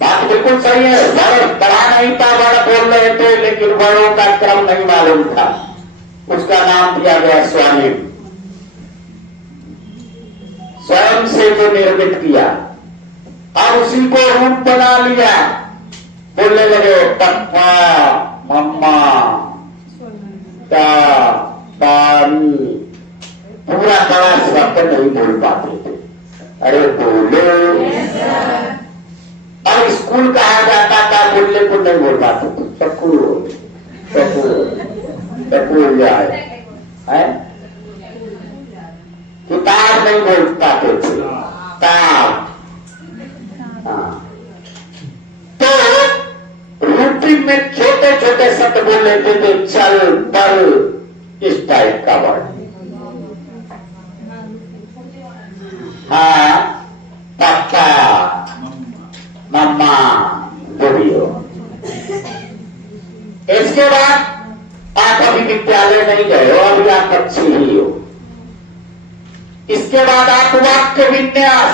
बात बिल्कुल सही है। वर्ण पढ़ा नहीं था, वर्ण बोल रहे थे, लेकिन वर्णों का क्रम नहीं मालूम था, उसका नाम दिया गया स्वनिम। स्वयं से जो निर्मित किया, और उसी को रूप बना लिया, बोलने लगे पप्पा मम्मा ता पानी, पूरा बड़ा शब्द नहीं बोल पाते थे। अरे बोलो, और स्कूल कहा जाता था, बोलने को नहीं बोल पाते थे, स्कूल जाए है, किताब नहीं बोल पाते थे, किताब। तो रूटीन में छोटे छोटे शब्द बोल लेते थे, चल बल, इस टाइप का वर्ड। हाँ, पापा मम्मा, जो भी हो। इसके बाद आप अभी विद्यालय नहीं गए हो, अभी आप अच्छे ही हो। इसके बाद आप वाक्य विन्यास,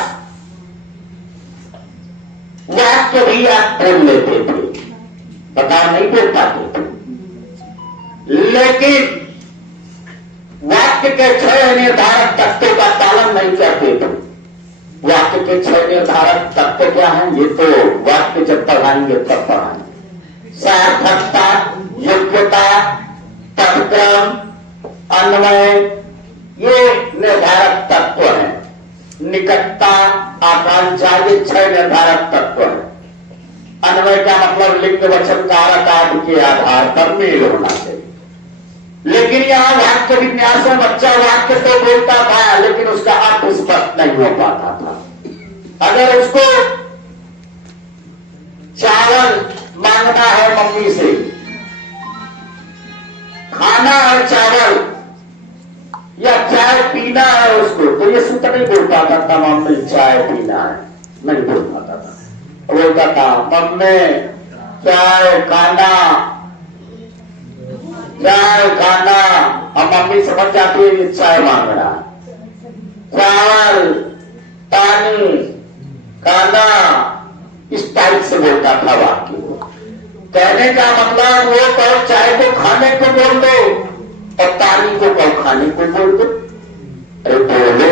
वाक्य भी आप बोल लेते थे, बता नहीं बोल पाते थे, लेकिन वाक्य के 6 निर्धारक तत्वों का पालन नहीं करते थे। वाक्य के 6 निर्धारक तत्व क्या हैं, ये तो वाक्य जब पढ़ाएंगे तब पढ़ाएंगे। सार्थकता, योग्यता, पदक्रम, अन्वय, ये निर्धारक तत्व हैं। निकटता, आकांक्षा, ये 6 निर्धारक तत्व हैं। अन्वय का मतलब लिंग वचन कारक आदि के आधार पर मेल होना चाहिए। लेकिन यहां वाक्य विन्यास में बच्चा वाक्य तो बोलता था, लेकिन उसका अर्थ स्पष्ट नहीं हो पाता था। अगर उसको चावल मांगना है मम्मी से, खाना है चावल, या चाय पीना है उसको, तो ये सूत्र नहीं बोल पाता था मम्मी चाय पीना है, नहीं बोल पाता था। बोलता था मम्मी चाय खाना, चाय खाना। अब मम्मी समझ जाती है ये चाय मांग रहा, चावल पानी खाना, इस टाइप से बोलता था वाक्य। कहने का मतलब वो कहो चाय को खाने को बोल दो और पानी को कहो खाने को बोल दो, अरे बोलो।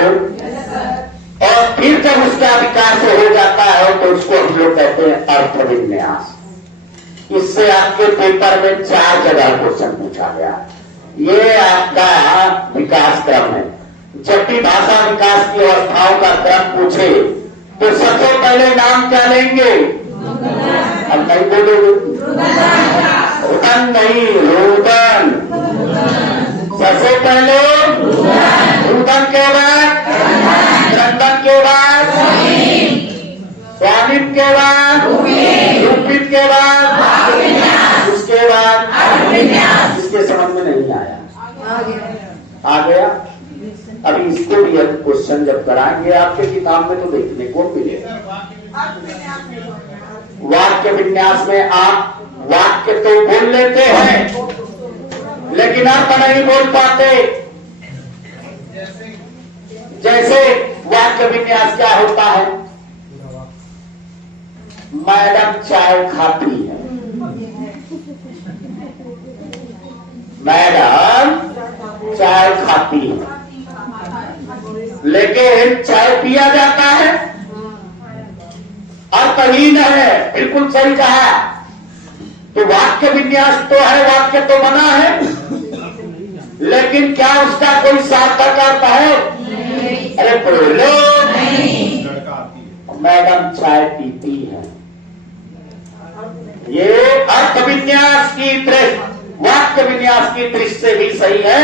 और फिर जब उसका विकास हो जाता है तो उसको हम लोग कहते हैं अर्थविन्यास। इससे आपके पेपर में 4 जगह क्वेश्चन पूछा गया। ये आपका विकास क्रम है। जब भी भाषा विकास की अवस्थाओं का क्रम पूछे तो सबसे पहले नाम क्या लेंगे? अब नहीं बोलोगे, रुदन नहीं, रुदन। सबसे पहले रुदन के बाद क्रंदन के बाद स्वामित्व के बाद रूपित के बाद उसके बाद इसके समझ में नहीं आया, आ गया। अभी इसको भी क्वेश्चन जब कराएंगे आपके किताब में तो देखने को मिलेगा। वाक्य विन्यास में आप वाक्य तो बोल लेते हैं लेकिन अर्थ नहीं बोल पाते। जैसे वाक्य विन्यास क्या होता है? मैडम चाय खाती है, मैडम चाय खाती है, लेकिन चाय पिया जाता है, अर्थहीन है। बिल्कुल सही कहा। तो वाक्य विन्यास तो है, वाक्य तो बना है, लेकिन क्या उसका कोई सार्थक अर्थ है? अरे बोलो, मैडम चाय पीती है। ये अर्थ विन्यास की दृष्टि, वाक्य विन्यास की दृष्टि से भी सही है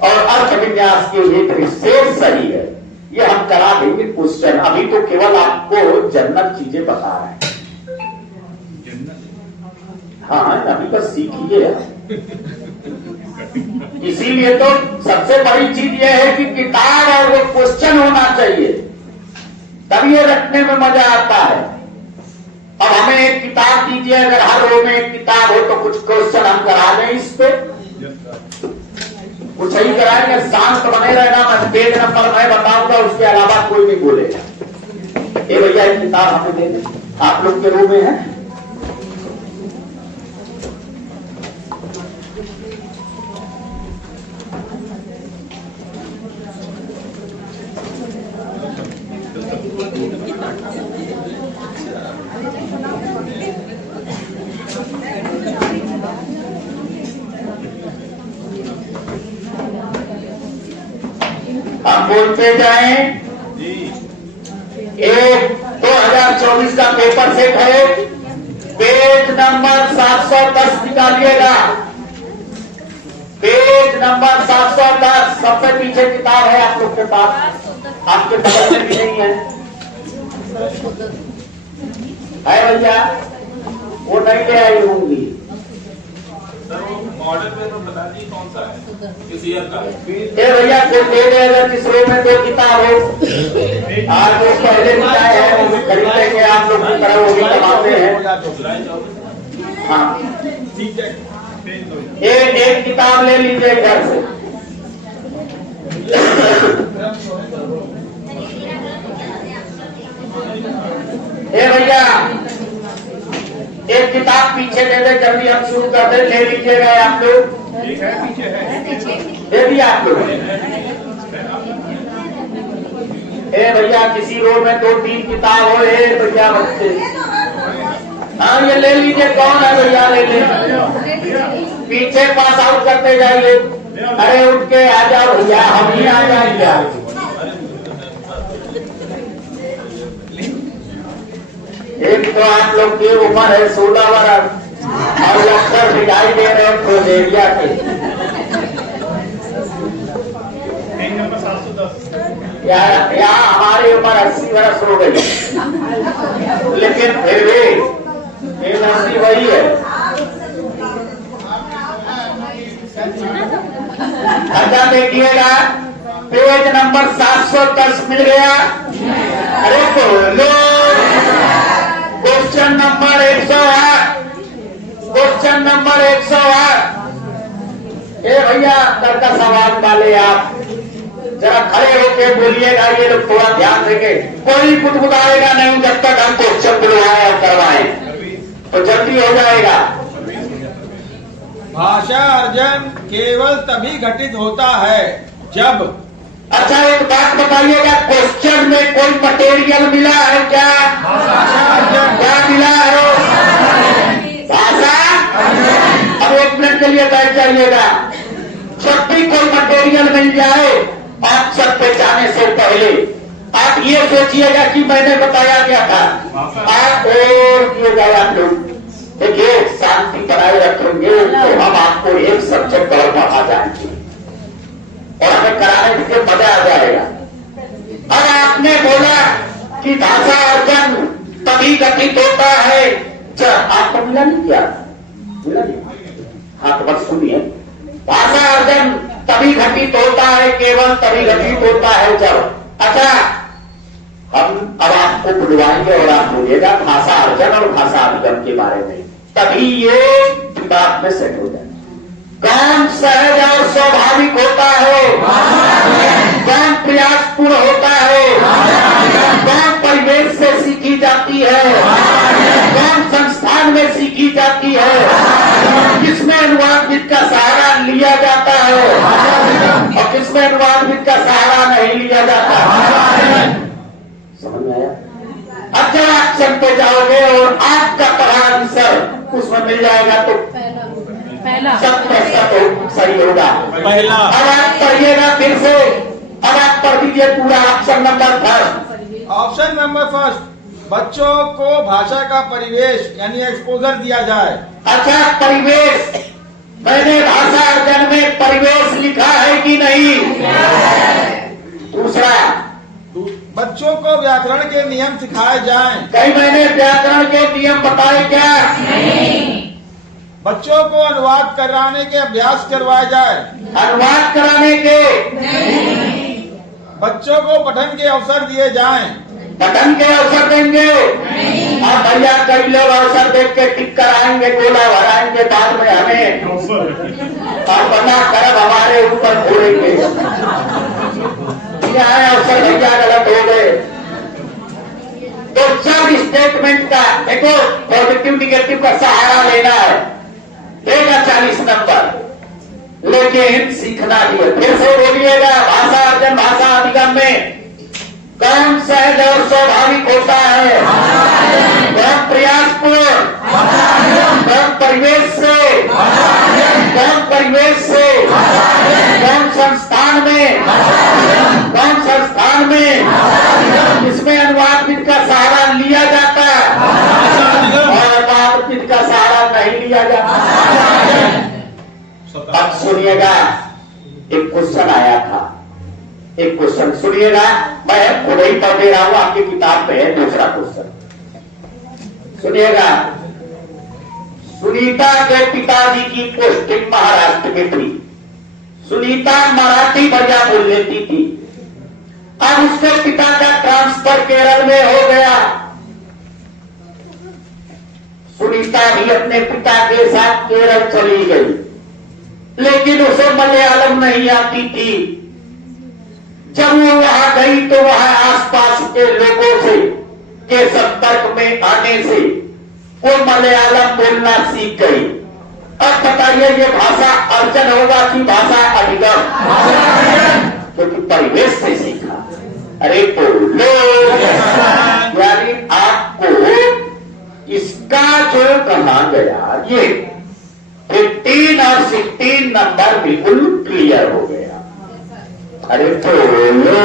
और अर्थ विन्यास की भी दृष्टि से सही है। ये हम करा देंगे क्वेश्चन। अभी तो केवल आपको जनरल चीजें बता रहे हैं। हाँ, अभी बस सीखिए। इसीलिए तो सबसे बड़ी चीज यह है कि किताब और वो क्वेश्चन होना चाहिए, तब ये रखने में मजा आता है। अब हमें एक किताब दीजिए, अगर हर रो में एक किताब हो तो कुछ क्वेश्चन हम करा दें इस पे, कुछ सही कराएंगे। शांत बने रहना, मैं पेज नंबर मैं बताऊंगा, उसके अलावा कोई नहीं बोलेगा। ये भैया एक किताब हमें दे दें, आप लोग के रूम में है। हम बोलते जाएं। एक 2024 का पेपर सेट है, पेज नंबर 710 निकालिएगा। पेज नंबर 710 सबसे पीछे किताब है आप लोग के पास, आपके बगल में भी नहीं है भैया? वो नहीं ले आई होंगी। मॉडल में तो बता दी कौन सा है, किस ईयर का है? भैया कोई दे दे, अगर जिस रो में 2 किताब हो, आज वो पहले निकाय है, वो भी खरीद लेंगे। आप लोग की तरह वो भी कमाते हैं। हाँ, एक किताब ले लीजिए घर से। भैया एक किताब पीछे दे दे, जल्दी हम शुरू कर दे, ले लीजिएगा आप लोग। दे दिया आप लोग। भैया किसी रो में 2-3 किताब हो भैया बच्चे। हाँ, ये ले लीजिए। कौन है भैया? ले लीजिए, पीछे पास आउट करते जाइए। अरे उठ के आ जाओ भैया, हम ही आ जाएंगे। एक तो आप लोग की उम्र है 16 वर्ष और अक्सर दिखाई दे रहे हैं प्रोजेरिया के। यहाँ हमारी उम्र 80 वर्ष हो गई, लेकिन फिर भी 80 वही है। अच्छा देखिएगा, पेज नंबर 710 मिल गया? अरे बोलो। Question number 108, question number 108। ए भैया अंदर का सवाल वाले आप जरा खड़े होके बोलिएगा, ये लोग थोड़ा ध्यान देंगे। कोई गुदगुदाएगा नहीं जब तक हम क्वेश्चन बुलवाएं और करवाएं, तो जल्दी हो जाएगा। भाषा अर्जन केवल तभी घटित होता है जब। अच्छा एक बात बताइएगा, क्वेश्चन में कोई मटेरियल मिला है क्या? क्या मिला है? भाषा। अब 1 मिनट के लिए बैठ जाइएगा। जब भी कोई मटेरियल मिल जाए आप सब पे जाने से पहले आप ये सोचिएगा कि मैंने बताया क्या था। आप और ये आप लोग देखिए शांति बनाए रखेंगे तो हम आपको एक सब्जेक्ट और पढ़ा जाएंगे और हमें कराने के मजा आ जाएगा। अब आपने बोला कि भाषा अर्जन तभी घटित होता है जब आपको मिला नहीं क्या? मिला नहीं? हाँ तो बस सुनिए, भाषा अर्जन तभी घटित होता है, केवल तभी घटित होता है जब। अच्छा हम अब आपको बुलवाएंगे और आप बोलिएगा भाषा अर्जन और भाषा अधिगम के बारे में, तभी ये दिमाग में सेट हो जाए। कौन सहज और स्वाभाविक होता है? कौन प्रयासपूर्ण होता है? कौन परिवेश से सीखी जाती है? कौन संस्थान में सीखी जाती है? किसमें अनुवादविद का सहारा लिया जाता है और किसमें अनुवादविद का सहारा नहीं लिया जाता? समझ में आया? अब जब आप चलते जाओगे और आपका पढ़ा आंसर उसमें मिल जाएगा तो पहला 100% सही होगा। पहला। अब आप पढ़िएगा फिर से। अब आप पढ़ दीजिए पूरा ऑप्शन नंबर 1। ऑप्शन नंबर 1, बच्चों को भाषा का परिवेश यानी एक्सपोजर दिया जाए। अच्छा परिवेश, मैंने भाषा अर्जन में परिवेश लिखा है कि नहीं? दूसरा, बच्चों को व्याकरण के नियम सिखाए जाएं। कहीं मैंने व्याकरण के नियम बताए क्या? बच्चों को अनुवाद कराने के अभ्यास करवाए जाए। अनुवाद कराने के? बच्चों को पठन के अवसर दिए जाएं। पठन के अवसर देंगे? अब भैया कई लोग अवसर देख के टिक कराएंगे, गोला भराएंगे, बाद में हमें और बना करब हमारे ऊपर फोड़ेंगे। यहाँ अवसर भैया गलत हो गए। तो सब स्टेटमेंट का देखो पॉजिटिव निगेटिव का सहारा लेना है, देगा 40 नंबर, लेकिन सीखना भी है। फिर से बोलिएगा, भाषा अर्जन भाषा अधिगम में कौन सहज और स्वाभाविक होता है? कौन प्रयासपूर्ण? कौन परिवेश से? कौन परिवेश से? कौन संस्थान में? कौन संस्थान में? इसमें अनुवादविद का सहारा लिया जाता है और अनुवादविद का सहारा नहीं लिया जाता। अब सुनिएगा, एक क्वेश्चन आया था, एक क्वेश्चन सुनिएगा, मैं खुद ही पढ़ दे रहा हूं, आपकी किताब पे है। दूसरा क्वेश्चन सुनिएगा। सुनीता के पिताजी की पोस्टिंग महाराष्ट्र में थी। सुनीता मराठी बढ़िया बोल लेती थी। अब उसके पिता का ट्रांसफर केरल में हो गया। सुनीता भी अपने पिता के साथ केरल चली गई, लेकिन उसे मलयालम नहीं आती थी। जब वो वहां गई तो वहां आसपास के लोगों से के संपर्क में आने से वो मलयालम बोलना सीख गई। अब बताइए ये भाषा अर्जन होगा कि भाषा अधिगम? क्योंकि परिवेश से सीखा। अरे बोलो, यानी आपको इसका जो कहा गया ये 15 और 16 नंबर बिल्कुल क्लियर हो गया। अरे बोलो।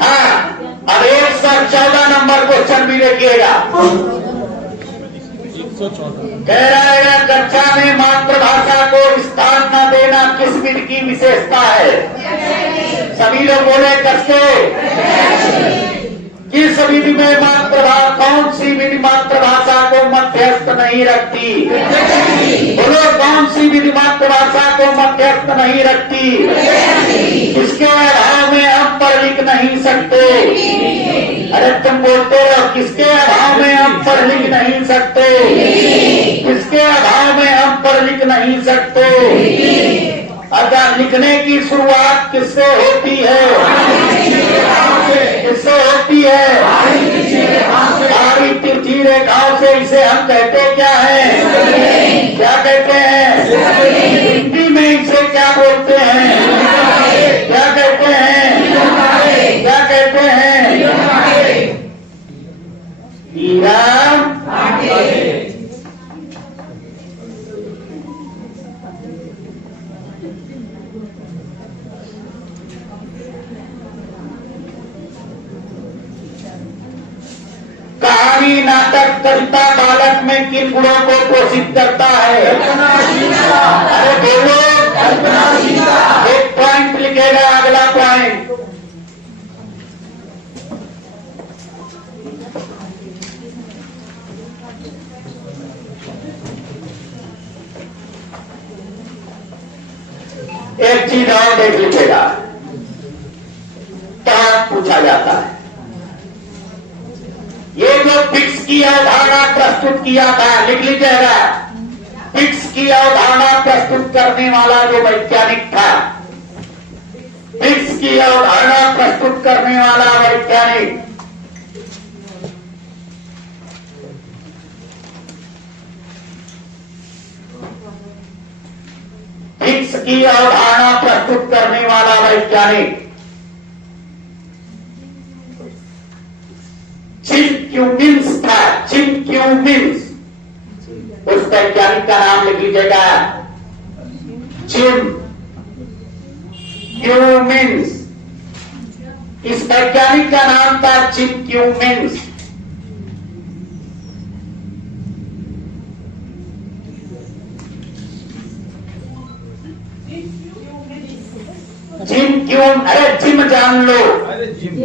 हाँ, अब 114 नंबर क्वेश्चन भी देखिएगा। कह रहा है कक्षा में मातृभाषा को स्थान न देना किस विधि की विशेषता है? सभी लोग बोले कसके। किस विधि में मातृभाषा, कौन सी विधि मातृभाषा को मध्यस्थ नहीं रखती? बोलो, कौन सी विधि मातृभाषा को मध्यस्थ नहीं रखती? किसके अभाव में हम पढ़ लिख नहीं सकते? अरे तुम बोलते हो, किसके अभाव में हम पढ़ लिख नहीं सकते? किसके अभाव में हम पढ़ लिख नहीं सकते? अगर लिखने की शुरुआत किससे होती है? किससे होती है? बारीक तिरछी रेखाओं से। इसे हम कहते क्या है? क्या कहते हैं? हिंदी में इसे क्या बोलते हैं? क्या कहते हैं? क्या कहते हैं? विराम। कहानी, नाटक, कविता बालक में किन गुणों को पोषित करता है? अरे बोलो। एक पॉइंट लिखेगा, अगला पॉइंट। एक चीज और देख लीजिएगा, क्या पूछा जाता है। ये जो फिक्स की अवधारणा प्रस्तुत किया था, लिख लीजिएगा। फिक्स की अवधारणा प्रस्तुत करने वाला जो वैज्ञानिक था, फिक्स की अवधारणा प्रस्तुत करने वाला वैज्ञानिक फिक्स की अवधारणा प्रस्तुत करने वाला वैज्ञानिक जिम क्यूमिन्स था। जिम क्यूमिन्स, उस वैज्ञानिक का नाम लिख लीजिएगा, जिम क्यूमिन्स। इस वैज्ञानिक का नाम था जिम क्यूमिन्स। जिम क्यूम, अरे जिम जान लो। अरे जिम,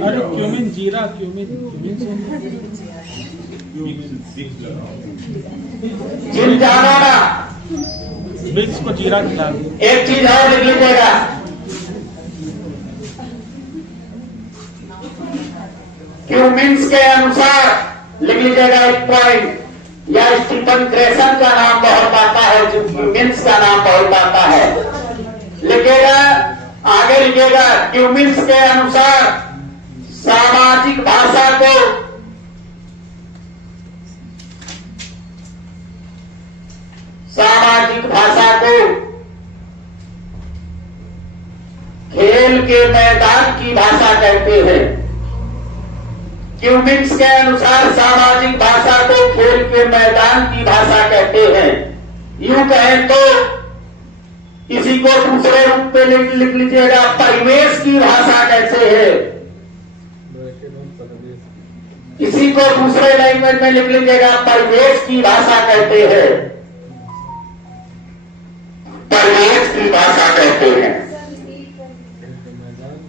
अरे क्यूमिन जीरा, क्यूमिन जिम जानो ना। मिक्स को जीरा खिला दो। एक चीज और लिख लीजिएगा, क्यूमिन्स के अनुसार लिख लीजिएगा एक पॉइंट। या स्टीफन ग्रेसन का नाम बहुत आता है, जो क्यूमिन्स का नाम बहुत आता है। लिखेगा, आगे लिखेगा, क्यूमिन्स के अनुसार सामाजिक भाषा को खेल के मैदान की भाषा कहते हैं। क्यूमिन्स के अनुसार सामाजिक भाषा को खेल के मैदान की भाषा कहते हैं। यूं कहें तो इसी को दूसरे रूप में लिख लीजिएगा, परिवेश की भाषा कैसे है। इसी को दूसरे लैंग्वेज में लिख लीजिएगा, परिवेश की भाषा कहते हैं। परिवेश की भाषा कहते हैं।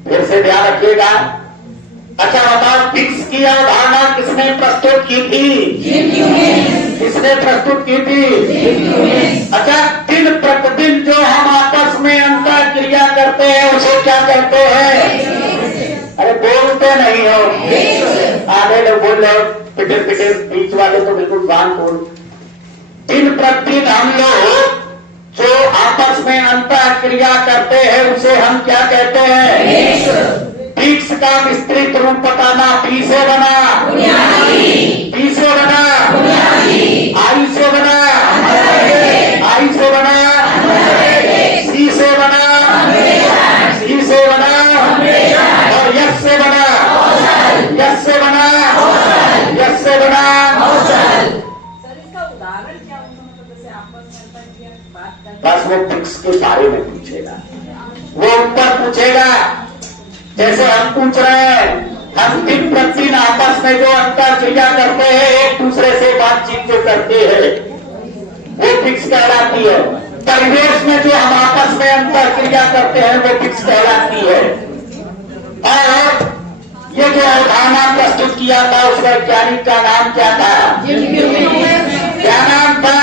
फिर से ध्यान रखिएगा। अच्छा बताओ, फिक्स की अवधारणा किसने प्रस्तुत की थी? किसने प्रस्तुत की थी? अच्छा, दिन प्रतिदिन जो हम आपस में अंतर क्रिया करते हैं उसे क्या कहते हैं? अरे बोलते नहीं हो, आधे लोग बोल रहे हो, पिटिर पिटिर, बीच वाले तो बिल्कुल बात बोल। दिन प्रतिदिन हम लोग जो आपस में अंतर क्रिया करते हैं उसे हम क्या कहते हैं? फिक्स का विस्तृत रूप बताना। पी से बना, पी से बना, आई से बना, आई से बना, सी से बना, सी से बना, और यस से बना, यस से बना, यस से बना। बस वो फिक्स के बारे में पूछेगा, वो ऊपर पूछेगा। जैसे हम पूछ रहे हैं, हम दिन प्रतिदिन आपस में जो अंतर क्रिया करते हैं, एक दूसरे से बातचीत जो करते हैं, वो फिक्स कहलाती है। परिवेश में जो हम आपस में पाचन प्रक्रिया करते हैं वो बिक्स कहलाती है। और ये जो अवधारणा प्रस्तुत किया था उस वैज्ञानिक का नाम क्या था? क्या नाम था?